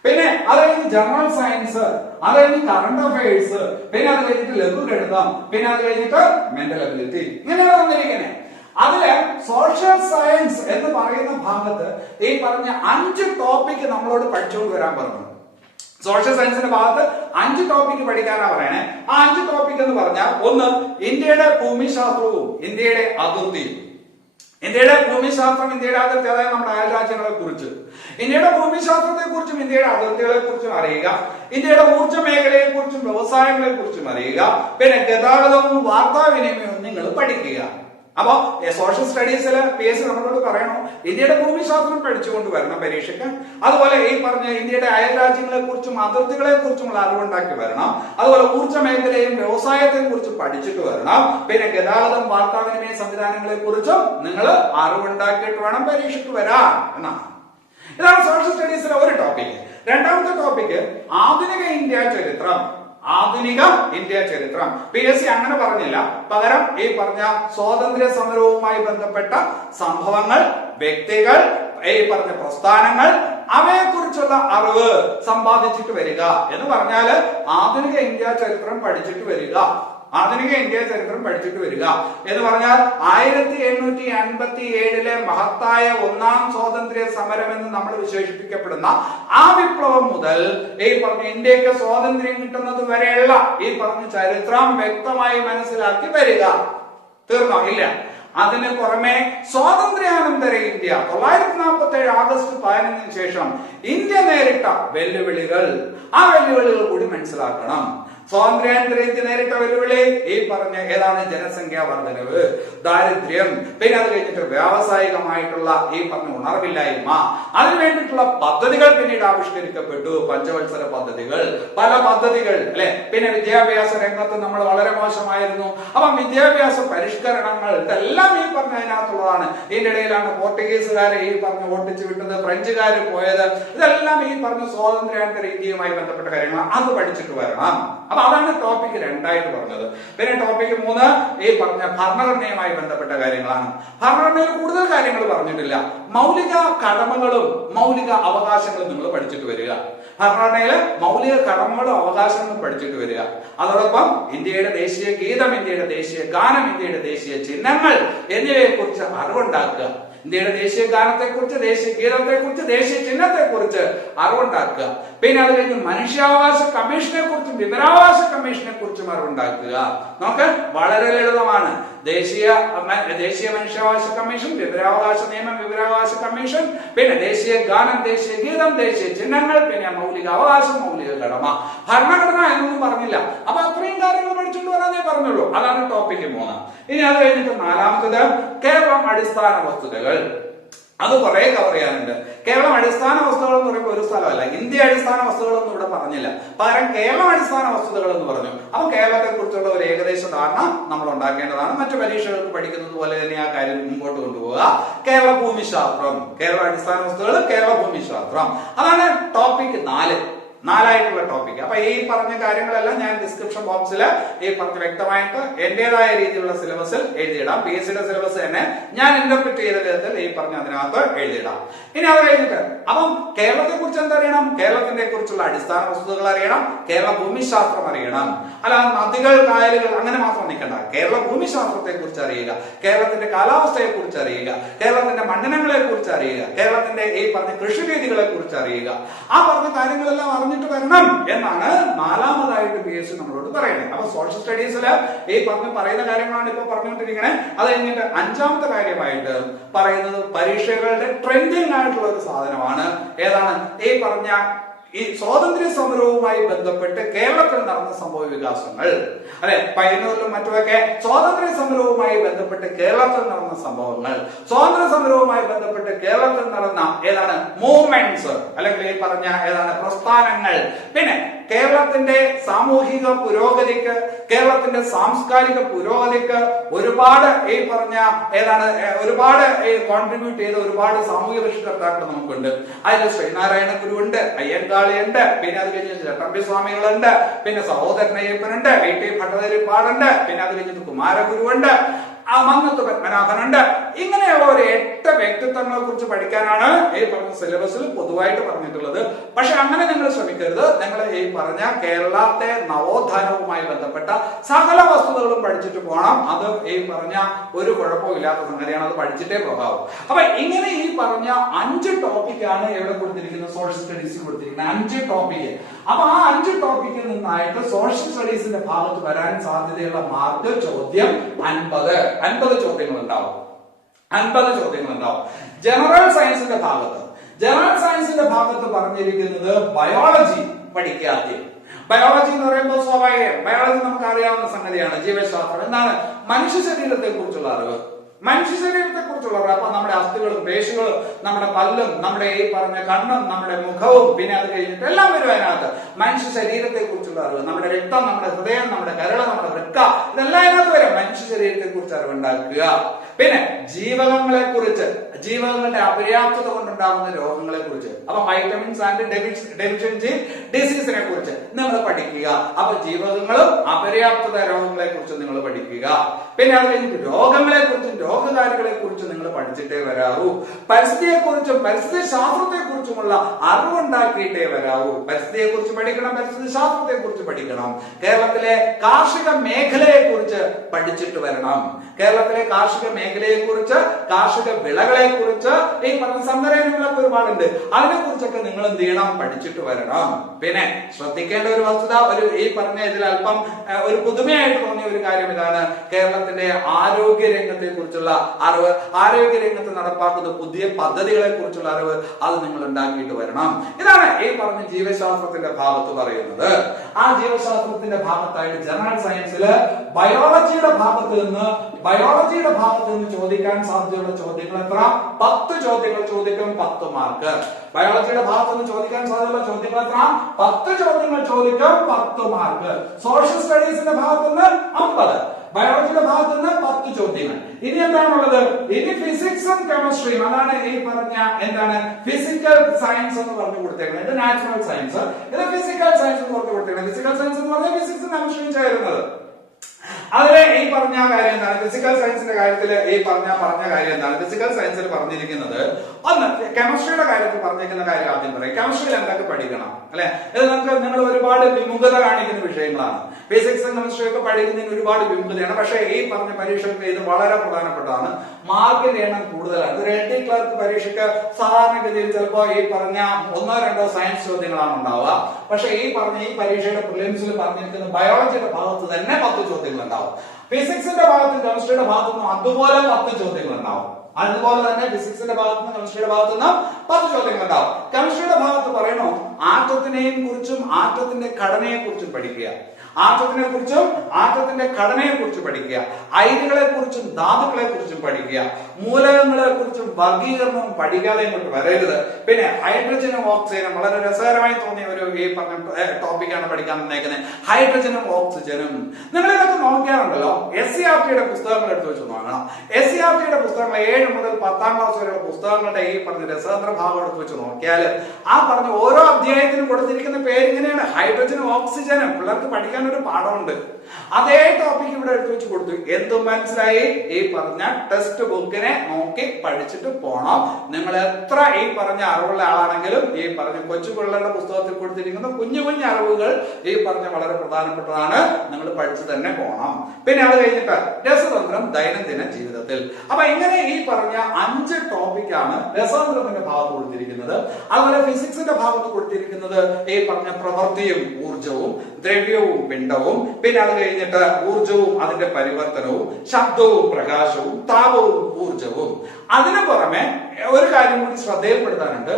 പിന്നെ അത് കഴിഞ്ഞ് ജനറൽ സയൻസ്, അത് കഴിഞ്ഞ് കറണ്ട് അഫയേഴ്സ്, പിന്നെ അത് കഴിഞ്ഞിട്ട് ലഘുഗണിതം, പിന്നെ അത് കഴിഞ്ഞിട്ട് മെന്റൽ എബിലിറ്റി. ഇങ്ങനെയാണ് തന്നിരിക്കുന്നത്. അതില് സോഷ്യൽ സയൻസ് എന്ന് പറയുന്ന ഭാഗത്ത് ഈ പറഞ്ഞ 5 ടോപ്പിക് നമ്മളോട് പഠിച്ചുകൊണ്ട് വരാൻ പറഞ്ഞു. സോഷ്യൽ സയൻസിന്റെ ഭാഗത്ത് 5 ടോപ്പിക് പഠിക്കാനാ പറയണേ. ആ 5 ടോപ്പിക് എന്ന് പറഞ്ഞാൽ ഒന്ന് ഇന്ത്യയുടെ ഭൂമിശാസ്ത്രവും ഇന്ത്യയുടെ അതിർത്തിയും. ഇന്ത്യയുടെ ഭൂമിശാസ്ത്രം, ഇന്ത്യയുടെ അതിർത്തി, അതായത് നമ്മുടെ അയൽ രാജ്യങ്ങളെ കുറിച്ച്, ഇന്ത്യയുടെ ഭൂമിശാസ്ത്രത്തെ കുറിച്ചും ഇന്ത്യയുടെ അതിർത്തികളെ കുറിച്ചും അറിയുക. ഇന്ത്യയുടെ ഊർജ്ജ മേഖലയെ കുറിച്ചും വ്യവസായങ്ങളെ കുറിച്ചും അറിയുക. പിന്നെ ഗതാഗതവും വാർത്താവിനിമയവും നിങ്ങൾ പഠിക്കുക. അപ്പൊ സോഷ്യൽ സ്റ്റഡീസിൽ PSC നമ്മളോട് പറയണോ ഇന്ത്യയുടെ ഭൂമിശാസ്ത്രം പഠിച്ചുകൊണ്ട് വരണം പരീക്ഷയ്ക്ക്. അതുപോലെ ഈ പറഞ്ഞ ഇന്ത്യയുടെ അയൽ രാജ്യങ്ങളെ കുറിച്ചും അതിർത്തികളെ കുറിച്ചുമുള്ള അറിവുണ്ടാക്കി വരണം. അതുപോലെ ഊർജ്ജ മേഖലയും വ്യവസായത്തെ കുറിച്ചും പഠിച്ചിട്ട് വരണം. പിന്നെ ഗതാഗതം, വാർത്താവിനിമയ സംവിധാനങ്ങളെ കുറിച്ചും നിങ്ങൾ അറിവുണ്ടാക്കിയിട്ട് വേണം പരീക്ഷയ്ക്ക് വരാൻ എന്നാണ്. ഇതാണ് സോഷ്യൽ സ്റ്റഡീസിലെ ഒരു ടോപ്പിക്. രണ്ടാമത്തെ ടോപ്പിക് ആധുനിക ഇന്ത്യ ചരിത്രം. PSC അങ്ങനെ പറഞ്ഞില്ല, പകരം ഈ പറഞ്ഞ സ്വാതന്ത്ര്യ സമരവുമായി ബന്ധപ്പെട്ട സംഭവങ്ങൾ, വ്യക്തികൾ, ഈ പറഞ്ഞ പ്രസ്ഥാനങ്ങൾ, അവയെ കുറിച്ചുള്ള അറിവ് സമ്പാദിച്ചിട്ട് വരിക എന്ന് പറഞ്ഞാല് ആധുനിക ഇന്ത്യ ചരിത്രം പഠിച്ചിട്ട് വരിക എന്ന് പറഞ്ഞാൽ 1857 മഹത്തായ ഒന്നാം സ്വാതന്ത്ര്യ സമരം എന്ന് നമ്മൾ വിശേഷിപ്പിക്കപ്പെടുന്ന ആ വിപ്ലവം മുതൽ ഈ പറഞ്ഞ ഇന്ത്യക്ക് സ്വാതന്ത്ര്യം കിട്ടുന്നത് വരെയുള്ള ഈ പറഞ്ഞ ചരിത്രം വ്യക്തമായി മനസ്സിലാക്കി വരിക. തീർന്നോ? ഇല്ല. അതിന് പുറമെ സ്വാതന്ത്ര്യാനന്തര ഇന്ത്യ 1947 ആഗസ്റ്റ് 15 ശേഷം ഇന്ത്യ നേരിട്ട വെല്ലുവിളികൾ, ആ വെല്ലുവിളികൾ കൂടി മനസ്സിലാക്കണം. സ്വാതന്ത്ര്യാനന്തര നേരിട്ട വെല്ലുവിളി ഈ പറഞ്ഞ ഏതാണ് ജനസംഖ്യാ വർധനവ്, ദാരിദ്ര്യം, പിന്നെ അത് കഴിഞ്ഞിട്ട് വ്യാവസായികമായിട്ടുള്ള ഈ പറഞ്ഞ ഉണർവില്ലായ്മ, അതിനു വേണ്ടിയിട്ടുള്ള പദ്ധതികൾ പിന്നീട് ആവിഷ്കരിക്കപ്പെട്ടു. പഞ്ചവത്സര പദ്ധതികൾ, പല പദ്ധതികൾ അല്ലെ. പിന്നെ വിദ്യാഭ്യാസ രംഗത്ത് നമ്മൾ വളരെ മോശമായിരുന്നു. അപ്പൊ വിദ്യാഭ്യാസ പരിഷ്കരണങ്ങൾ ഇതെല്ലാം ഈ പറഞ്ഞ അതിനകത്തുള്ളതാണ്. ഇതിന്റെ ഇടയിലാണ് പോർട്ടുഗീസുകാരെ ഈ പറഞ്ഞ ഓട്ടിച്ചു വിട്ടത്, ഫ്രഞ്ചുകാര് പോയത്. ഇതെല്ലാം ഈ പറഞ്ഞ സ്വാതന്ത്ര്യാനന്തര ഇന്ത്യയുമായി ബന്ധപ്പെട്ട കാര്യങ്ങൾ. അത് പഠിച്ചിട്ട് വരണം. അപ്പൊ അതാണ് ടോപ്പിക് 2 പറഞ്ഞത്. പിന്നെ ടോപ്പിക് 3 ഈ പറഞ്ഞ ഭരണഘടനയുമായി ബന്ധപ്പെട്ട കാര്യങ്ങളാണ്. ഭരണഘടനയിൽ കൂടുതൽ കാര്യങ്ങൾ പറഞ്ഞിട്ടില്ല. മൗലിക കടമകളും മൗലിക അവകാശങ്ങളും നിങ്ങൾ പഠിച്ചിട്ട് വരിക. ഭരണഘടനയിലെ മൗലിക കടമകളും അവകാശങ്ങളും പഠിച്ചിട്ട് വരിക. അതോടൊപ്പം ഇന്ത്യയുടെ ദേശീയ ഗീതം, ഇന്ത്യയുടെ ദേശീയ ഗാനം, ഇന്ത്യയുടെ ദേശീയ ചിഹ്നങ്ങൾ എന്നിവയെ കുറിച്ച് അറിവുണ്ടാക്കുക. ഇന്ത്യയുടെ ദേശീയ ഗാനത്തെ കുറിച്ച്, ദേശീയ ഗീതത്തെ കുറിച്ച്, ദേശീയ ചിഹ്നത്തെ കുറിച്ച് അറിവുണ്ടാക്കുക. പിന്നെ അത് കഴിഞ്ഞ് മനുഷ്യാവകാശ കമ്മീഷനെ കുറിച്ചും വിവരാവകാശ കമ്മീഷനെ കുറിച്ചും അറിവുണ്ടാക്കുക. നമുക്ക് വളരെ ലളിതമാണ്. ദേശീയ മനുഷ്യാവകാശ കമ്മീഷൻ, വിവരാവകാശ നിയമം, വിവരാവകാശ കമ്മീഷൻ, പിന്നെ ദേശീയ ഗാനം, ദേശീയ ഗീതം, ദേശീയ ചിഹ്നങ്ങൾ, പിന്നെ മൗലിക അവകാശം, മൗലിക കടമ. ഭരണഘടന എന്നൊന്നും പറഞ്ഞില്ല. അപ്പൊ അത്രയും കാര്യങ്ങൾ പഠിച്ചുകൊണ്ട് വരാനേ പറഞ്ഞുള്ളൂ. അതാണ് ടോപ്പിക് 3. ഇനി അത് കഴിഞ്ഞിട്ട് 4-ാമത്തത് കേരളം അടിസ്ഥാന വസ്തുതകൾ. അത് കുറെ കവർ ചെയ്യാനുണ്ട്. കേരളം അടിസ്ഥാന വസ്തുതകൾ എന്ന് പറയുമ്പോൾ ഒരു സ്ഥലമല്ല. ഇന്ത്യ അടിസ്ഥാന വസ്തുതകളൊന്നും ഇവിടെ പറഞ്ഞില്ല. പകരം കേരളം അടിസ്ഥാന വസ്തുതകൾ എന്ന് പറഞ്ഞു. അപ്പൊ കേരളത്തെ കുറിച്ചുള്ള ഒരു ഏകദേശ ധാരണ നമ്മൾ ഉണ്ടാക്കേണ്ടതാണ്. മറ്റു പരീക്ഷകൾക്ക് പഠിക്കുന്നത് പോലെ തന്നെ ആ കാര്യം മുമ്പോട്ട് കൊണ്ടുപോവുക. കേരള ഭൂമിശാസ്ത്രം, കേരള അടിസ്ഥാന വസ്തുതകൾ, കേരള ഭൂമിശാസ്ത്രം. അതാണ് ടോപ്പിക് 4 ടോപ്പിക്. അപ്പൊ ഈ പറഞ്ഞ കാര്യങ്ങളെല്ലാം ഞാൻ ഡിസ്ക്രിപ്ഷൻ ബോക്സിൽ ഈ പറഞ്ഞ വ്യക്തമായിട്ട് എന്റേതായ രീതിയിലുള്ള സിലബസിൽ എഴുതിയിടാം. PSCയുടെ സിലബസ് തന്നെ ഞാൻ ഇന്റർപ്രിറ്റ് ചെയ്ത വിധത്തിൽ ഈ പറഞ്ഞ അതിനകത്ത് എഴുതിയിടാം. ഇനി അത് കഴിഞ്ഞിട്ട് അപ്പം കേരളത്തെ കുറിച്ച് എന്തറിയണം? കേരളത്തിന്റെ കുറിച്ചുള്ള അടിസ്ഥാന വസ്തുതകൾ അറിയണം. കേരള ഭൂമിശാസ്ത്രം അറിയണം. അല്ല നദികൾ, കായലുകൾ അങ്ങനെ മാത്രം നിൽക്കണ്ട. കേരള ഭൂമിശാസ്ത്രത്തെ കുറിച്ച് അറിയുക, കേരളത്തിന്റെ കാലാവസ്ഥയെ കുറിച്ച് അറിയുക, കേരളത്തിന്റെ മണ്ഡലങ്ങളെ കുറിച്ച് അറിയുക, കേരളത്തിന്റെ ഈ പറഞ്ഞ കൃഷി രീതികളെ കുറിച്ച് അറിയുക. ആ പറഞ്ഞ കാര്യങ്ങളെല്ലാം അറിഞ്ഞിട്ട് വരണം എന്നാണ് 4-മതായിട്ട് PSC നമ്മളോട് പറയുന്നത്. അപ്പൊ സോഷ്യൽ സ്റ്റഡീസിൽ ഈ പറയുന്ന കാര്യങ്ങളാണ് ഇപ്പൊ പറഞ്ഞുകൊണ്ടിരിക്കണേ. അത് കഴിഞ്ഞിട്ട് 5-ാമത്തെ കാര്യമായിട്ട് പറയുന്നത് പരീക്ഷകളുടെ ട്രെൻഡിങ് ആയിട്ടുള്ള ഒരു സാധനമാണ്. ഏതാണ്? ഈ പറഞ്ഞ ഈ സ്വാതന്ത്ര്യ സമരവുമായി ബന്ധപ്പെട്ട് കേരളത്തിൽ നടന്ന സംഭവ വികാസങ്ങൾ, അല്ലെ പയ്യന്നൂരിലും മറ്റുമൊക്കെ സ്വാതന്ത്ര്യ സമരവുമായി ബന്ധപ്പെട്ട് കേരളത്തിൽ നടന്ന സംഭവങ്ങൾ, സ്വാതന്ത്ര്യ സമരവുമായി ബന്ധപ്പെട്ട് കേരളത്തിൽ നടന്ന ഏതാണ് മൂവ്മെന്റ്സ്, അല്ലെങ്കിൽ ഈ പറഞ്ഞ ഏതാണ് പ്രസ്ഥാനങ്ങൾ, പിന്നെ കേരളത്തിന്റെ സാമൂഹിക പുരോഗതിക്ക്, കേരളത്തിന്റെ സാംസ്കാരിക പുരോഗതിക്ക് ഒരുപാട് ഈ പറഞ്ഞ ഏതാണ് ഒരുപാട് കോൺട്രിബ്യൂട്ട് ചെയ്ത ഒരുപാട് സാമൂഹിക പരിഷ്കർത്താക്കൾ നമുക്കുണ്ട്. അതിൽ ശ്രീനാരായണ ഗുരുവുണ്ട്, അയ്യങ്കാളിയുണ്ട്, പിന്നെ അത് കഴിഞ്ഞിട്ട് ചട്ടമ്പി സ്വാമികളുണ്ട്, പിന്നെ സഹോദരൻ അയ്യപ്പനുണ്ട്, VT ഭട്ടതിരിപ്പാടുണ്ട്, പിന്നെ അത് കഴിഞ്ഞിട്ട് കുമാരഗുരുവുണ്ട്, മന്നത്ത് പത്മനാഭനുണ്ട്. ഇങ്ങനെയുള്ള ഒരു 8 വ്യക്തിത്വങ്ങളെ കുറിച്ച് പഠിക്കാനാണ് ഈ പറഞ്ഞ സിലബസിൽ പൊതുവായിട്ട് പറഞ്ഞിട്ടുള്ളത്. പക്ഷെ അങ്ങനെ നിങ്ങൾ ശ്രമിക്കരുത്. നിങ്ങൾ ഈ പറഞ്ഞ കേരളത്തെ നവോത്ഥാനവുമായി ബന്ധപ്പെട്ട സകല വസ്തുതകളും പഠിച്ചിട്ട് പോകണം. അത് ഈ പറഞ്ഞ ഒരു കുഴപ്പമില്ലാത്ത സംഗതിയാണ്. അത് പഠിച്ചിട്ടേ പോകാവൂ. അപ്പൊ ഇങ്ങനെ ഈ പറഞ്ഞ 5 ടോപ്പിക്കാണ് എവിടെ കൊടുത്തിരിക്കുന്നത്? സോഷ്യൽ സ്റ്റഡീസിൽ കൊടുത്തിരിക്കുന്നത് 5 ടോപ്പിക്ക്. അപ്പൊ ആ 5 ടോപ്പിക്കിൽ നിന്നായിട്ട് സോഷ്യൽ സ്റ്റഡീസിന്റെ ഭാഗത്ത് വരാൻ സാധ്യതയുള്ള മാർക്ക് ചോദ്യം 50 ചോദ്യങ്ങൾ ഉണ്ടാവും. 50 ചോദ്യങ്ങൾ ഉണ്ടാവും. ജനറൽ സയൻസിന്റെ ഭാഗത്ത് പറഞ്ഞിരിക്കുന്നത് ബയോളജി പഠിക്കുക. ആദ്യം ബയോളജി എന്ന് പറയുമ്പോൾ സ്വാഭാവികം ബയോളജി നമുക്ക് അറിയാവുന്ന സംഗതിയാണ്. ജീവശാസ്ത്രം എന്താണ്? മനുഷ്യ ശരീരത്തെ കുറിച്ചുള്ള അറിവ്. അപ്പൊ നമ്മുടെ അസ്ഥികളും പേശികളും നമ്മുടെ പല്ലും നമ്മുടെ ഈ പറഞ്ഞ കണ്ണും നമ്മുടെ മുഖവും പിന്നെ അത് കഴിഞ്ഞിട്ട് എല്ലാം വരും അതിനകത്ത്. മനുഷ്യ ശരീരത്തെ കുറിച്ചുള്ള അറിവ്, നമ്മുടെ രക്തം, നമ്മുടെ ഹൃദയം, നമ്മുടെ കരള്, നമ്മുടെ വൃക്ക, ഇതെല്ലാം അതിനകത്ത് വരും. മനുഷ്യ ശരീരത്തെ കുറിച്ച് അറിവുണ്ടാക്കുക. പിന്നെ ജീവകങ്ങളെ കുറിച്ച്, ജീവകങ്ങളുടെ അപര്യാപ്തത കൊണ്ടുണ്ടാകുന്ന രോഗങ്ങളെ കുറിച്ച്, അപ്പൊ വൈറ്റമിൻസ് ആൻഡ് ഡെഫിഷ്യൻസി ഡിസീസിനെ കുറിച്ച് നിങ്ങൾ പഠിക്കുക. അപ്പൊ ജീവകങ്ങളും അപര്യാപ്തത രോഗങ്ങളെ കുറിച്ച് നിങ്ങൾ പഠിക്കുക. പിന്നെ അത് കഴിഞ്ഞിട്ട് രോഗങ്ങളെ കുറിച്ചും രോഗകാരികളെ കുറിച്ചും നിങ്ങൾ പഠിച്ചിട്ടേ വരാവൂ. പരിസ്ഥിതിയെ കുറിച്ചും പരിസ്ഥിതി ശാസ്ത്രത്തെ കുറിച്ചുമുള്ള അറിവുണ്ടാക്കിയിട്ടേ വരാവൂ. പരിസ്ഥിതിയെ കുറിച്ച് പഠിക്കണം, പരിസ്ഥിതി ശാസ്ത്രത്തെ കുറിച്ച് പഠിക്കണം. കേരളത്തിലെ കാർഷിക മേഖലയെ കുറിച്ച് പഠിച്ചിട്ട് വരണം. കേരളത്തിലെ കാർഷിക മേഖലയെ കുറിച്ച്, കാർഷിക വിളകളെ കുറിച്ച്, ഈ പറഞ്ഞ സന്ദർഭങ്ങളൊക്കെ ഒരുപാടുണ്ട്. അതിനെ കുറിച്ചൊക്കെ നിങ്ങൾ എന്ത് ചെയ്യണം? പഠിച്ചിട്ട് വരണം. പിന്നെ ശ്രദ്ധിക്കേണ്ട ഒരു വസ്തുത, ഈ പറഞ്ഞ ഇതിൽ അല്പം ഒരു പുതുമയായിട്ട് തോന്നിയ ഒരു കാര്യം ഇതാണ്: കേരളത്തിന്റെ ആരോഗ്യ രംഗത്തെ കുറിച്ചുള്ള അറിവ്, ആരോഗ്യ രംഗത്ത് നടപ്പാക്കുന്ന പുതിയ പദ്ധതികളെ കുറിച്ചുള്ള അറിവ്, അത് നിങ്ങൾ ഉണ്ടാക്കിയിട്ട് വരണം. ഇതാണ് ഈ പറഞ്ഞ ജീവശാസ്ത്രത്തിന്റെ ഭാഗത്ത് പറയുന്നത്. ആ ജീവശാസ്ത്രത്തിന്റെ ഭാഗത്തായിട്ട് ജനറൽ സയൻസില് ബയോളജിയുടെ ഭാഗത്ത് നിന്ന് ചോദിക്കാൻ സാധ്യതയുള്ള ചോദ്യങ്ങൾ എത്ര? 10 ചോദ്യങ്ങൾ ചോദിക്കും, 10 മാർക്ക്. ബയോളജിയുടെ ഭാഗത്ത് നിന്ന് ചോദിക്കാൻ സാധ്യതയുള്ള ചോദ്യങ്ങൾ എത്ര? 10 ചോദ്യങ്ങൾ ചോദിക്കും, 10 മാർക്ക്. സോഷ്യൽ സ്റ്റഡീസിന്റെ ഭാഗത്ത് നിന്ന് 50, ബയോളജിയുടെ ഭാഗത്ത് നിന്ന് 10 ചോദ്യങ്ങൾ. ഇനി എന്താണുള്ളത്? ഇനി ഫിസിക്സും കെമിസ്ട്രിയും, അതാണ് ഈ പറഞ്ഞ എന്താണ് ഫിസിക്കൽ സയൻസ് എന്ന് പറഞ്ഞു കൊടുത്തേക്കുന്നത്. ഇത് നാച്ചുറൽ സയൻസ്, ഇത് ഫിസിക്കൽ സയൻസ് എന്ന് പറഞ്ഞു കൊടുത്തേക്കുന്നത്. ഫിസിക്കൽ സയൻസ് എന്ന് പറഞ്ഞാൽ ഫിസിക്സും കെമിസ്ട്രിയും ചേരുന്നത്. അതിലെ ഈ പറഞ്ഞ കാര്യം എന്താണ്? ഫിസിക്കൽ സയൻസിന്റെ കാര്യത്തിൽ ഈ പറഞ്ഞ കാര്യം എന്താണ്? ഫിസിക്കൽ സയൻസിൽ പറഞ്ഞിരിക്കുന്നത് ഒന്ന്, കെമിസ്ട്രിയുടെ കാര്യത്തിൽ പറഞ്ഞിരിക്കുന്ന കാര്യം ആദ്യം പറയും. കെമിസ്ട്രിയിൽ എന്തൊക്കെ പഠിക്കണം അല്ലെ? ഇത് നിങ്ങൾ ഒരുപാട് വിമുഖത കാണിക്കുന്ന വിഷയങ്ങളാണ്. ഫിസിക്സും കെമിസ്ട്രി ഒക്കെ പഠിക്കുന്നതിന് ഒരുപാട് വിമുഖതയാണ്. പക്ഷേ ഈ പറഞ്ഞ പരീക്ഷയ്ക്ക് ഇത് വളരെ പ്രധാനപ്പെട്ടതാണ്. മാർക്കിന്റെ എണ്ണം കൂടുതലാണ്. ഒരു LD ക്ലർക്ക് പരീക്ഷയ്ക്ക് സാധാരണഗതിയിൽ ചിലപ്പോ ഈ പറഞ്ഞ 1-2 സയൻസ് ചോദ്യങ്ങളാണ് ഉണ്ടാവുക. പക്ഷെ ഈ പരീക്ഷയുടെ പ്രിലിംസിൽ പറഞ്ഞിരിക്കുന്ന ബയോളജിയുടെ ഭാഗത്ത് തന്നെ 10 ചോദ്യങ്ങൾ ഉണ്ടാവും. ഫിസിക്സിന്റെ ഭാഗത്തും കെമിസ്ട്രിയുടെ ഭാഗത്തുനിന്നും അതുപോലെ 10 ചോദ്യങ്ങൾ ഉണ്ടാവും. അതുപോലെ തന്നെ ഫിസിക്സിന്റെ ഭാഗത്തുനിന്ന് കെമിസ്ട്രിയുടെ ഭാഗത്തുനിന്ന് 10 ചോദ്യങ്ങൾ ഉണ്ടാവും. കെമിസ്ട്രിയുടെ ഭാഗത്ത് പറയണോ, ആറ്റത്തിനെയും കുറിച്ചും ആറ്റത്തിന്റെ ഘടനയെ കുറിച്ചും പഠിക്കുക. ആറ്റത്തിനെ കുറിച്ചും ആറ്റത്തിന്റെ ഘടനയെ കുറിച്ച് പഠിക്കുക. അയിരുകളെ കുറിച്ചും ധാതുക്കളെ കുറിച്ചും പഠിക്കുക. മൂലകങ്ങളെ കുറിച്ചും വർഗീകരണവും പഠിക്കാതെ ഇങ്ങോട്ട് വരരുത്. പിന്നെ ഹൈഡ്രജനും ഓക്സിജനും വളരെ രസകരമായി തോന്നിയ ഒരു ഈ പറഞ്ഞ ടോപ്പിക്കാണ് പഠിക്കാൻ തന്നേക്കുന്നത്. ഹൈഡ്രജനും ഓക്സിജനും നിങ്ങൾ ഇതൊക്കെ നോക്കിയാറുണ്ടല്ലോ. SCERTയുടെ പുസ്തകങ്ങൾ എടുത്ത് വെച്ച് നോക്കണം. SCERTയുടെ പുസ്തകങ്ങൾ 7 മുതൽ 10ാം ക്ലാസ് വരെയുള്ള പുസ്തകങ്ങളുടെ ഈ പറഞ്ഞ രസതന്ത്ര ഭാഗം എടുത്ത് വെച്ച് നോക്കിയാൽ ആ പറഞ്ഞ ഓരോ അധ്യായത്തിനും കൊടുത്തിരിക്കുന്ന പേര് ഇങ്ങനെയാണ്: ഹൈഡ്രജനും ഓക്സിജനും. പിള്ളേർക്ക് പഠിക്കാൻ ഒരു പാഠമുണ്ട്. അതേ ടോപ്പിക് ഇവിടെ എടുത്തു വെച്ച് കൊടുത്തു. എന്തും മനസ്സിലായി? ഈ പറഞ്ഞ ടെക്സ്റ്റ് ബുക്കിനെ നോക്കി പഠിച്ചിട്ട് പോണം. നിങ്ങൾ എത്ര ഈ പറഞ്ഞ അറിവുള്ള ആളാണെങ്കിലും ഈ പറഞ്ഞ കൊച്ചു പിള്ളേരുടെ പുസ്തകത്തിൽ കൊടുത്തിരിക്കുന്ന കുഞ്ഞു കുഞ്ഞു അറിവുകൾ ഈ പറഞ്ഞ വളരെ പ്രധാനപ്പെട്ടതാണ്. നിങ്ങൾ പഠിച്ചു തന്നെ പോണം. പിന്നെ അത് കഴിഞ്ഞിട്ട് രസതന്ത്രം ദൈനംദിന ജീവിതത്തിൽ. അപ്പൊ ഇങ്ങനെ ഈ പറഞ്ഞ 5 ടോപ്പിക്കാണ് രസതന്ത്രത്തിന്റെ ഭാഗത്ത് കൊടുത്തിരിക്കുന്നത്. അതുപോലെ ഫിസിക്സിന്റെ ഭാഗത്ത് കൊടുത്തിരിക്കുന്നത് ഈ പറഞ്ഞ പ്രവൃത്തിയും ഊർജവും, ദ്രവ്യവും പിണ്ഡവും, പിന്നെ അത് കഴിഞ്ഞിട്ട് ഊർജവും അതിന്റെ പരിവർത്തനവും, ശബ്ദവും പ്രകാശവും, താപവും ഊർജവും. അതിനു പുറമെ ഒരു കാര്യം കൂടി ശ്രദ്ധയിൽപ്പെടുത്താനുണ്ട്: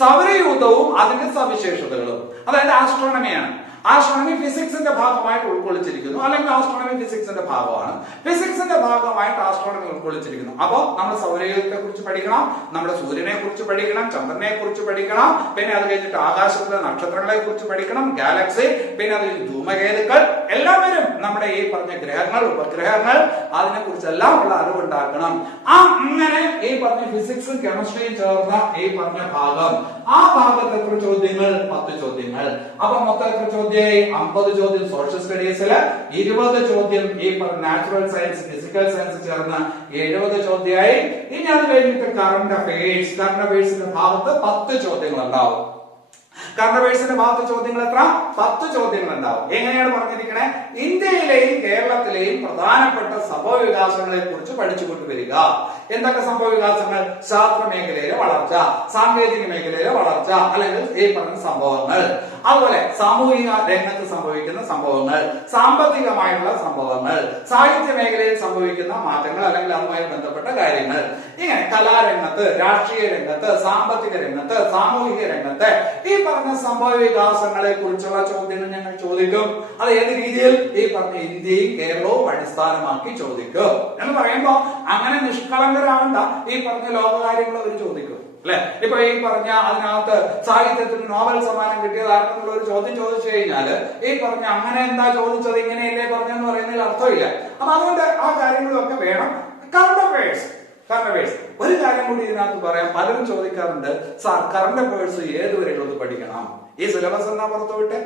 സൗരയൂഥവും അതിന്റെ സവിശേഷതകളും. അതായത് ആസ്ട്രോണമിയാണ്. ആസ്ട്രോണമി ഫിസിക്സിന്റെ ഭാഗമായിട്ട് ഉൾക്കൊള്ളിച്ചിരിക്കുന്നു, അല്ലെങ്കിൽ ആസ്ട്രോണമി ഫിസിക്സിന്റെ ഭാഗമാണ്. ഫിസിക്സിന്റെ ഭാഗമായിട്ട് ആസ്ട്രോണമി ഉൾക്കൊള്ളിച്ചിരിക്കുന്നു. അപ്പോൾ നമ്മൾ സൗരയൂഥത്തെ കുറിച്ച് പഠിക്കണം, നമ്മുടെ സൂര്യനെ കുറിച്ച് പഠിക്കണം, ചന്ദ്രനെ കുറിച്ച് പഠിക്കണം, പിന്നെ അത് കഴിഞ്ഞിട്ട് ആകാശത്തിലെ നക്ഷത്രങ്ങളെ കുറിച്ച് പഠിക്കണം, ഗാലക്സി, പിന്നെ അത് ധൂമകേതുക്കൾ, എല്ലാവരും നമ്മുടെ ഈ പറഞ്ഞ ഗ്രഹങ്ങൾ, ഉപഗ്രഹങ്ങൾ, അതിനെ കുറിച്ചെല്ലാം ഉള്ള അറിവുണ്ടാക്കണം. അങ്ങനെ ഈ പറഞ്ഞ ഫിസിക്സും കെമിസ്ട്രിയും ചേർന്ന ഈ പറഞ്ഞ ഭാഗം, ആ ഭാഗത്ത് എത്ര ചോദ്യങ്ങൾ? 10 ചോദ്യങ്ങൾ. അപ്പൊ മൊത്തം എത്ര ചോദ്യം? 50 ചോദ്യം സോഷ്യൽ സ്റ്റഡീസില്, 20 ചോദ്യം ഈ നാച്ചുറൽ സയൻസ്, ഫിസിക്കൽ സയൻസ് ചേർന്ന് 70 ചോദ്യമായി. ഇനി അത് കഴിഞ്ഞിട്ട് കറണ്ട് അഫയേഴ്സിന്റെ ഭാഗത്ത് 10 ചോദ്യങ്ങൾ ഉണ്ടാവും. കറണ്ട് അഫയേഴ്സിന്റെ ഭാഗത്ത് ചോദ്യങ്ങൾ എത്ര? 10 ചോദ്യങ്ങൾ ഉണ്ടാവും. എങ്ങനെയാണ് പറഞ്ഞിരിക്കണേ? ഇന്ത്യയിലെയും കേരളത്തിലെയും പ്രധാനപ്പെട്ട സംഭവ വികാസങ്ങളെ കുറിച്ച് പഠിച്ചുകൊണ്ടുവരിക. എന്തൊക്കെ സംഭവ വികാസങ്ങൾ? ശാസ്ത്ര മേഖലയിലെ വളർച്ച, സാങ്കേതിക മേഖലയിലെ വളർച്ച, അല്ലെങ്കിൽ ഈ പറഞ്ഞ സംഭവങ്ങൾ. അതുപോലെ സാമൂഹിക രംഗത്ത് സംഭവിക്കുന്ന സംഭവങ്ങൾ, സാമ്പത്തികമായിട്ടുള്ള സംഭവങ്ങൾ, സാഹിത്യ മേഖലയിൽ സംഭവിക്കുന്ന മാറ്റങ്ങൾ, അല്ലെങ്കിൽ അതുമായി ബന്ധപ്പെട്ട കാര്യങ്ങൾ. ഇങ്ങനെ കലാരംഗത്ത്, രാഷ്ട്രീയ രംഗത്ത്, സാമ്പത്തിക രംഗത്ത്, സാമൂഹിക രംഗത്ത് ഈ പറഞ്ഞ സംഭവ വികാസങ്ങളെ കുറിച്ചുള്ള ചോദ്യങ്ങൾ ഞങ്ങൾ ചോദിക്കും. അത് ഏത് രീതിയിൽ? ഈ പറഞ്ഞ ഇന്ത്യയും കേരളവും അടിസ്ഥാനമാക്കി ചോദിക്കും എന്ന് പറയുമ്പോ അങ്ങനെ നിഷ്കളങ്കരാവണ്ട. ഈ പറഞ്ഞ ലോകകാര്യങ്ങൾ അവർ ചോദിക്കും അല്ലെ? ഇപ്പൊ ഈ പറഞ്ഞ അതിനകത്ത് സാഹിത്യത്തിന് നോബൽ സമ്മാനം കിട്ടിയത് ആർക്കെന്നുള്ള ഒരു ചോദ്യം ചോദിച്ചു കഴിഞ്ഞാല് ഈ പറഞ്ഞ അങ്ങനെ എന്താ ചോദിച്ചത്, ഇങ്ങനെയല്ലേ പറഞ്ഞെന്ന് പറയുന്നതിൽ അർത്ഥമില്ല. അപ്പൊ അതുകൊണ്ട് ആ കാര്യങ്ങളൊക്കെ വേണം. കറണ്ട് അഫയേഴ്സ് ഒരു കാര്യം കൂടി ഇതിനകത്ത് പറയാം. പലരും ചോദിക്കാറുണ്ട്, സാർ കറണ്ട് അഫയേഴ്സ് ഏതുവരെയുള്ളത് പഠിക്കണം? ഈ സിലബസ് എന്നാ പുറത്തുവിട്ടെ?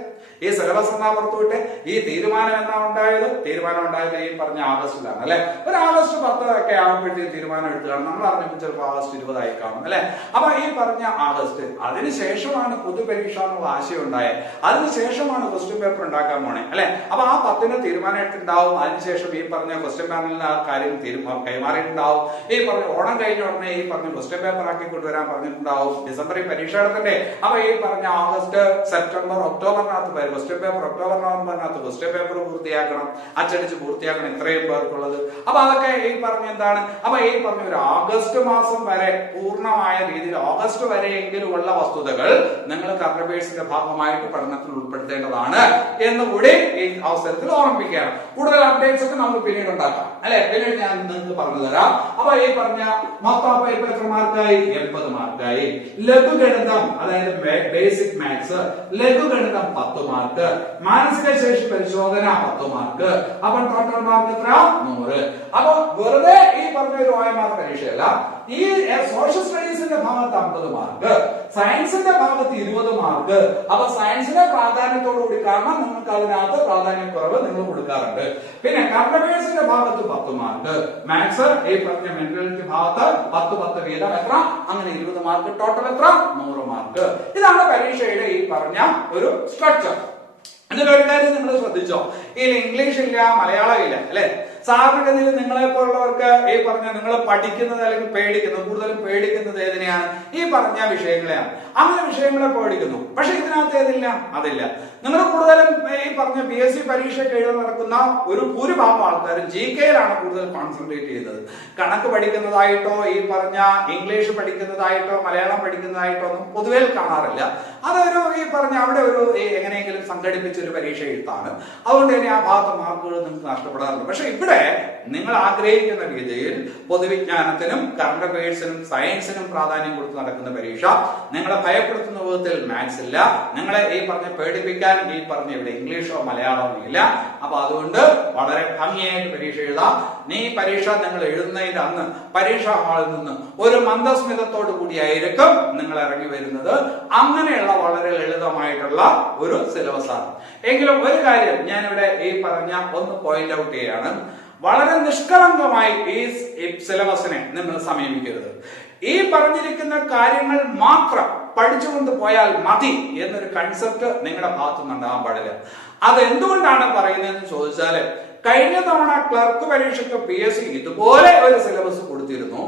ഈ സിലബസ് എന്നാ പുറത്തുവിട്ടെ, ഈ തീരുമാനം എന്നാ ഉണ്ടായത്? തീരുമാനം ഉണ്ടായത് ഈ പറഞ്ഞ ആഗസ്റ്റിലാണ് അല്ലെ. ഒരു ആഗസ്റ്റ് 10 ഒക്കെ ആകുമ്പോഴത്തേക്ക് തീരുമാനം എടുക്കുകയാണ്. നമ്മൾ അറിഞ്ഞപ്പോൾ ചിലപ്പോൾ ആഗസ്റ്റ് 20 കാണും അല്ലെ. അപ്പൊ ഈ പറഞ്ഞ ആഗസ്റ്റ്, അതിനുശേഷമാണ് പൊതുപരീക്ഷ എന്നുള്ള ആശയം ഉണ്ടായത്. അതിനുശേഷമാണ് ക്വസ്റ്റ്യൻ പേപ്പർ ഉണ്ടാക്കാൻ പോണേ അല്ലെ. അപ്പൊ ആ 10 തീരുമാനം എടുത്തിട്ടുണ്ടാവും. അതിനുശേഷം ഈ പറഞ്ഞ ക്വസ്റ്റ്യൻ പാനലിന് ആ കാര്യം കൈമാറിയിട്ടുണ്ടാവും. ഈ പറഞ്ഞ ഓണം കഴിഞ്ഞ ഉടനെ ഈ പറഞ്ഞ ക്വസ്റ്റ്യൻ പേപ്പർ ആക്കി കൊണ്ടുവരാൻ പറഞ്ഞിട്ടുണ്ടാവും. ഡിസംബറിൽ പരീക്ഷ എടുത്തിട്ടേ. അപ്പൊ ഈ പറഞ്ഞ ആഗസ്റ്റ്, സെപ്റ്റംബർ, ഒക്ടോബറിനകത്ത് ക്വസ്റ്റ്യൻ പേപ്പർ, ഒക്ടോബർ നവംബറിനകത്ത് ക്വസ്റ്റ്യൻ പേപ്പർ പൂർത്തിയാക്കണം, അച്ചടിച്ച് പൂർത്തിയാക്കണം, ഇത്രയും പേർക്കുള്ളത്. അപ്പൊ അതൊക്കെ ഈ പറഞ്ഞ എന്താണ്, അപ്പൊ ഈ പറഞ്ഞ ഒരു ആഗസ്റ്റ് മാസം വരെ പൂർണ്ണമായ രീതിയിൽ, ഓഗസ്റ്റ് വരെയെങ്കിലും ഉള്ള വസ്തുതകൾ നിങ്ങൾ കറണ്ട് അഫയേഴ്സിന്റെ ഭാഗമായിട്ട് പഠനത്തിൽ ഉൾപ്പെടുത്തേണ്ടതാണ് എന്നുകൂടി ഈ അവസരത്തിൽ ഓർമ്മിപ്പിക്കുകയാണ്. കൂടുതൽ അപ്ഡേറ്റ്സ് ഒക്കെ നമുക്ക് പിന്നീട് ഉണ്ടാക്കാം അല്ലെ. പിന്നീട് ഞാൻ നിങ്ങൾക്ക് പറഞ്ഞു തരാം. അപ്പൊ ഈ പറഞ്ഞ മൊത്തം ഇപ്പൊ എത്ര മാർക്കായി? 80 മാർക്കായി. ലഘുഗണിതം, അതായത് ബേസിക് മാത്സ്, ലഘുഗണിതം 10 മാർക്ക്, മാനസിക ശേഷി പരിശോധന 10 മാർക്ക്. അപ്പൊ ടോട്ടൽ മാർക്ക് എത്ര? 100. അപ്പൊ വെറുതെ ഈ പറഞ്ഞ ഒരു OMR പരീക്ഷയല്ല. ഈ സോഷ്യൽ സ്റ്റഡീസിന്റെ ഭാഗത്ത് 50 മാർക്ക്, സയൻസിന്റെ ഭാഗത്ത് 20 മാർക്ക്. അപ്പൊ സയൻസിന്റെ പ്രാധാന്യത്തോടു കൂടി, കാരണം നിങ്ങൾക്ക് അതിനകത്ത് പ്രാധാന്യക്കുറവ് നിങ്ങൾ കൊടുക്കാറുണ്ട്. പിന്നെ കറണ്ട് അഫയേഴ്സിന്റെ ഭാഗത്ത് 10 മാർക്ക്, മാത്സ് ഈ പറഞ്ഞ മെന്റലിറ്റി ഭാഗത്ത് 10 വീതം എത്ര? അങ്ങനെ 20 മാർക്ക്. ടോട്ടൽ എത്ര? 100 മാർക്ക്. ഇതാണ് പരീക്ഷയുടെ ഈ പറഞ്ഞ ഒരു സ്ട്രക്ചർ. എന്നിട്ട് ഒരു കാര്യം നിങ്ങൾ ശ്രദ്ധിച്ചോ, ഇതിൽ ഇംഗ്ലീഷ് ഇല്ല, മലയാളം ഇല്ല അല്ലെ. സാധാരണഗതിയിൽ നിങ്ങളെ പോലുള്ളവർക്ക് ഈ പറഞ്ഞ നിങ്ങൾ പഠിക്കുന്നത് അല്ലെങ്കിൽ പേടിക്കുന്നത്, കൂടുതലും പേടിക്കുന്നത് ഏതിനെയാണ്? ഈ പറഞ്ഞ വിഷയങ്ങളെയാണ്. അങ്ങനെ വിഷയങ്ങളെ പേടിക്കുന്നു. പക്ഷെ ഇതിനകത്ത് ഏതില്ല? അതില്ല. നിങ്ങൾ കൂടുതലും ഈ പറഞ്ഞ PSC പരീക്ഷയ്ക്ക് എഴുതാൻ നടക്കുന്ന ഒരു ഭൂരിഭാഗം ആൾക്കാരും GK-യിലാണ് കൂടുതൽ കോൺസെൻട്രേറ്റ് ചെയ്യുന്നത്. കണക്ക് പഠിക്കുന്നതായിട്ടോ ഈ പറഞ്ഞ ഇംഗ്ലീഷ് പഠിക്കുന്നതായിട്ടോ മലയാളം പഠിക്കുന്നതായിട്ടോ ഒന്നും പൊതുവേ കാണാറില്ല. അതൊരു ഈ പറഞ്ഞ അവിടെ ഒരു എങ്ങനെയെങ്കിലും സംഘടിപ്പിച്ച ഒരു പരീക്ഷ എഴുത്താണ്. അതുകൊണ്ട് തന്നെ ആ ഭാഗത്ത് മാർക്കുകൾ നിങ്ങൾക്ക് നഷ്ടപ്പെടാറുണ്ട്. പക്ഷെ ഇവിടെ നിങ്ങൾ ആഗ്രഹിക്കുന്ന രീതിയിൽ പൊതുവിജ്ഞാനത്തിനും കറണ്ട് അഫയേഴ്സിനും സയൻസിനും പ്രാധാന്യം കൊടുത്ത് നടക്കുന്ന പരീക്ഷ. നിങ്ങളെ ഭയപ്പെടുത്തുന്ന വിധത്തിൽ മാത്സ് ഇല്ല, നിങ്ങളെ ഈ പറഞ്ഞ പേടിപ്പിക്കാൻ ഈ പറഞ്ഞ ഇവിടെ ഇംഗ്ലീഷോ മലയാളമോ ഇല്ല. അപ്പൊ അതുകൊണ്ട് വളരെ ഭംഗിയായിട്ട് പരീക്ഷ എഴുതാം. നീ പരീക്ഷ നിങ്ങൾ എഴുതുന്നതിന്റെ അന്ന് പരീക്ഷാ ഹാളിൽ നിന്ന് ഒരു മന്ദസ്മിതത്തോടു കൂടിയായിരിക്കും നിങ്ങൾ ഇറങ്ങി വരുന്നത്. അങ്ങനെയുള്ള വളരെ ലളിതമായിട്ടുള്ള ഒരു സിലബസ് ആണ്. എങ്കിലും ഒരു കാര്യം ഞാനിവിടെ ഈ പറഞ്ഞ ഒന്ന് പോയിന്റ് ഔട്ട് ചെയ്യാണ്. വളരെ നിഷ്കളങ്കമായി ഈ സിലബസിനെ നിങ്ങൾ സമീപിക്കരുത്. ഈ പറഞ്ഞിരിക്കുന്ന കാര്യങ്ങൾ മാത്രം പഠിച്ചുകൊണ്ട് പോയാൽ മതി എന്നൊരു കൺസെപ്റ്റ് നിങ്ങളുടെ ഭാഗത്തുനിന്ന് ഉണ്ടാകാൻ പാടില്ല. അതെന്തുകൊണ്ടാണ് പറയുന്നതെന്ന് ചോദിച്ചാല്, കഴിഞ്ഞ തവണ ക്ലർക്ക് പരീക്ഷയ്ക്ക് PSC ഇതുപോലെ ഒരു സിലബസ് കൊടുത്തിരുന്നു.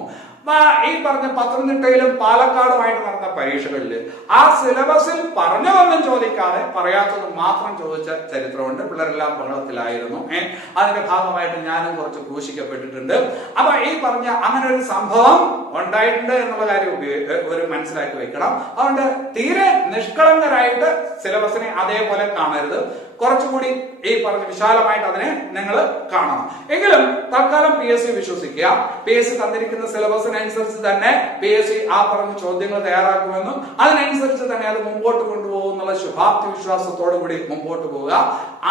ഈ പറഞ്ഞ പത്തനംതിട്ടയിലും പാലക്കാടുമായിട്ട് നടന്ന പരീക്ഷകളിൽ ആ സിലബസിൽ പറഞ്ഞതൊന്നും ചോദിക്കാതെ പറയാത്തത് മാത്രം ചോദിച്ച ചരിത്രമുണ്ട്. പിള്ളേരെല്ലാം ബഹളത്തിലായിരുന്നു. അതിന്റെ ഭാഗമായിട്ട് ഞാനും കുറച്ച് ക്രൂശിക്കപ്പെട്ടിട്ടുണ്ട്. അപ്പൊ ഈ പറഞ്ഞ അങ്ങനെ ഒരു സംഭവം ഉണ്ടായിട്ടുണ്ട് എന്നുള്ള കാര്യം ഒരു മനസ്സിലാക്കി വെക്കണം. അതുകൊണ്ട് തീരെ നിഷ്കളങ്കരായിട്ട് സിലബസിനെ അതേപോലെ കാണരുത്. കുറച്ചുകൂടി ഈ പറഞ്ഞ വിശാലമായിട്ട് അതിനെ നിങ്ങൾ കാണണം. എങ്കിലും തൽക്കാലം PSC വിശ്വസിക്കുക. PSC തന്നിരിക്കുന്ന സിലബസിനനുസരിച്ച് തന്നെ PSC ആ പറഞ്ഞ ചോദ്യങ്ങൾ തയ്യാറാക്കുമെന്നും അതിനനുസരിച്ച് തന്നെ അത് മുമ്പോട്ട് കൊണ്ടുപോകുന്നുള്ള ശുഭാപ്തി വിശ്വാസത്തോടു കൂടി മുമ്പോട്ട് പോവുക.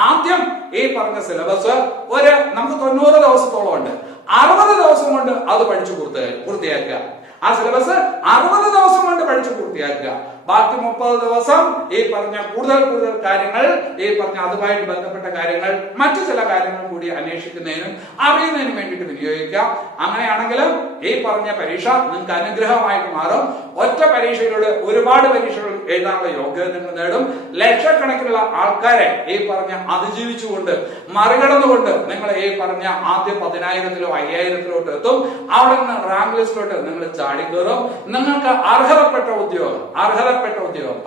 ആദ്യം ഈ പറഞ്ഞ സിലബസ് നമുക്ക് 90 ദിവസത്തോളം ഉണ്ട്. 60 ദിവസം കൊണ്ട് അത് പഠിച്ചു പൂർത്തിയാക്കുക. ആ സിലബസ് 60 ദിവസം കൊണ്ട് പഠിച്ചു പൂർത്തിയാക്കുക. ബാക്കി 30 ദിവസം ഈ പറഞ്ഞ കൂടുതൽ കാര്യങ്ങൾ, ഈ പറഞ്ഞ അതുമായിട്ട് ബന്ധപ്പെട്ട കാര്യങ്ങൾ, മറ്റു ചില കാര്യങ്ങൾ കൂടി അന്വേഷിക്കുന്നതിനും അറിയുന്നതിനും വേണ്ടിയിട്ട് വിനിയോഗിക്കാം. അങ്ങനെയാണെങ്കിൽ ഈ പറഞ്ഞ പരീക്ഷ നിങ്ങൾക്ക് അനുഗ്രഹമായിട്ട് മാറും. ഒറ്റ പരീക്ഷയിലൂടെ ഒരുപാട് പരീക്ഷകൾ എഴുതാനുള്ള യോഗ്യത നിങ്ങൾ നേടും. ലക്ഷക്കണക്കിനുള്ള ആൾക്കാരെ ഈ പറഞ്ഞ അതിജീവിച്ചുകൊണ്ട് മറികടന്നുകൊണ്ട് നിങ്ങൾ ഈ പറഞ്ഞ ആദ്യ 10,000-ലോ 5,000-ലോട്ട് എത്തും. അവിടെ നിന്ന് റാങ്ക് ലിസ്റ്റിലോട്ട് നിങ്ങൾ ചാടിക്കയറും. നിങ്ങൾക്ക് അർഹതപ്പെട്ട ഉദ്യോഗം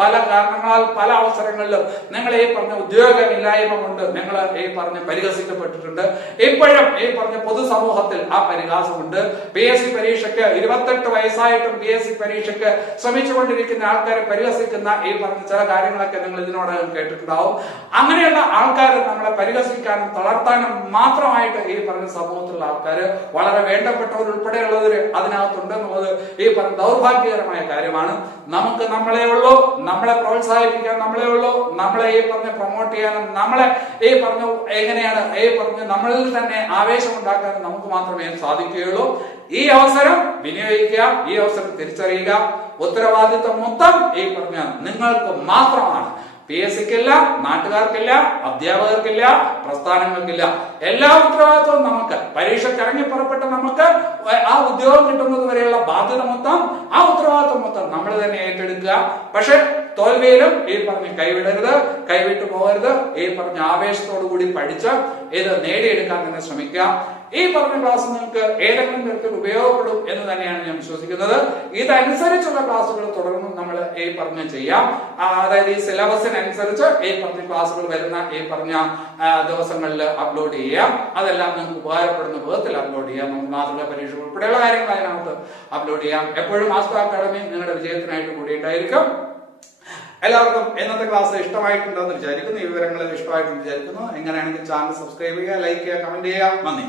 പല കാരണങ്ങളാൽ പല അവസരങ്ങളിലും നിങ്ങൾ ഈ പറഞ്ഞ ഉദ്യോഗമില്ലായ്മ കൊണ്ട് നിങ്ങൾ ഈ പറഞ്ഞ പരിഹസിക്കപ്പെട്ടിട്ടുണ്ട്. ഇപ്പോഴും ഈ പറഞ്ഞ പൊതുസമൂഹത്തിൽ ആ പരിഹാസമുണ്ട്. PSC പരീക്ഷയ്ക്ക് 28 വയസ്സായിട്ടും PSC പരീക്ഷയ്ക്ക് ശ്രമിച്ചുകൊണ്ടിരിക്കുന്ന ആൾക്കാരെ പരിഹസിക്കുന്ന ഈ പറഞ്ഞ ചില കാര്യങ്ങളൊക്കെ നിങ്ങൾ ഇതിനോടകം കേട്ടിട്ടുണ്ടാവും. അങ്ങനെയുള്ള ആൾക്കാർ നമ്മളെ പരിഹസിക്കാനും തളർത്താനും മാത്രമായിട്ട് ഈ പറഞ്ഞ സമൂഹത്തിലുള്ള ആൾക്കാർ വളരെ വേണ്ടപ്പെട്ടവർ ഉൾപ്പെടെയുള്ളവർ അതിനകത്തുണ്ടെന്നുള്ളത് ഈ പറഞ്ഞ ദൗർഭാഗ്യകരമായ കാര്യമാണ്. നമുക്ക് നമ്മളെ ഉള്ളൂ, നമ്മളെ പ്രോത്സാഹിപ്പിക്കാൻ നമ്മളെ ഉള്ളൂ, നമ്മളെ ഈ പറഞ്ഞ പ്രൊമോട്ട് ചെയ്യാനും നമ്മളെ ഈ പറഞ്ഞ എങ്ങനെയാണ് ഈ പറഞ്ഞ നമ്മളിൽ തന്നെ ആവേശം ഉണ്ടാക്കാനും നമുക്ക് മാത്രമേ സാധിക്കുകയുള്ളൂ. ഈ അവസരം വിനിയോഗിക്കുക, ഈ അവസരം തിരിച്ചറിയുക. ഉത്തരവാദിത്വം മൊത്തം ഈ പറഞ്ഞ നിങ്ങൾക്ക് മാത്രമാണ്. PSCക്കില്ല, നാട്ടുകാർക്കില്ല, അധ്യാപകർക്കില്ല, പ്രസ്ഥാനങ്ങൾക്കില്ല. എല്ലാ ഉത്തരവാദിത്വവും നമുക്ക്, പരീക്ഷയ്ക്ക് ഇറങ്ങി പുറപ്പെട്ട നമുക്ക് ആ ഉദ്യോഗം കിട്ടുന്നത് വരെയുള്ള ബാധ്യത മൊത്തം, ആ ഉത്തരവാദിത്വം മൊത്തം നമ്മൾ തന്നെ ഏറ്റെടുക്കുക. പക്ഷെ തോൽവിയിലും ഈ പറഞ്ഞ് കൈവിടരുത്, കൈവിട്ടു പോകരുത്. ഈ പറഞ്ഞ ആവേശത്തോടു കൂടി പഠിച്ച് ഇത് നേടിയെടുക്കാൻ തന്നെ ശ്രമിക്കുക. ഈ പറഞ്ഞ ക്ലാസ് നിങ്ങൾക്ക് ഏതെങ്കിലും തരത്തിൽ ഉപയോഗപ്പെടും എന്ന് തന്നെയാണ് ഞാൻ വിശ്വസിക്കുന്നത്. ഇതനുസരിച്ചുള്ള ക്ലാസ്സുകൾ തുടർന്നും നമ്മൾ ഈ പറഞ്ഞ ചെയ്യാം. അതായത് ഈ സിലബസിനനുസരിച്ച് ഈ പറഞ്ഞ ക്ലാസ്സുകൾ വരുന്ന ഈ പറഞ്ഞ ദിവസങ്ങളിൽ അപ്ലോഡ് ചെയ്യാം. അതെല്ലാം നിങ്ങൾക്ക് ഉപകാരപ്പെടുന്ന വിധത്തിൽ അപ്ലോഡ് ചെയ്യാം. നമുക്ക് മാതൃകാ പരീക്ഷ ഉൾപ്പെടെയുള്ള കാര്യങ്ങൾ അതിനകത്ത് അപ്ലോഡ് ചെയ്യാം. എപ്പോഴും മാസ്റ്റർ അക്കാഡമി നിങ്ങളുടെ വിജയത്തിനായിട്ട് കൂടിയിട്ടായിരിക്കും. എല്ലാവർക്കും ഇന്നത്തെ ക്ലാസ് ഇഷ്ടമായിട്ടുണ്ടെന്ന് വിചാരിക്കുന്നു. ഈ വിവരങ്ങൾ ഇഷ്ടമായിട്ടെന്ന് വിചാരിക്കുന്നു. എങ്ങനെയാണെങ്കിൽ ചാനൽ സബ്സ്ക്രൈബ് ചെയ്യുക, ലൈക്ക് ചെയ്യുക, കമന്റ് ചെയ്യുക. നന്ദി.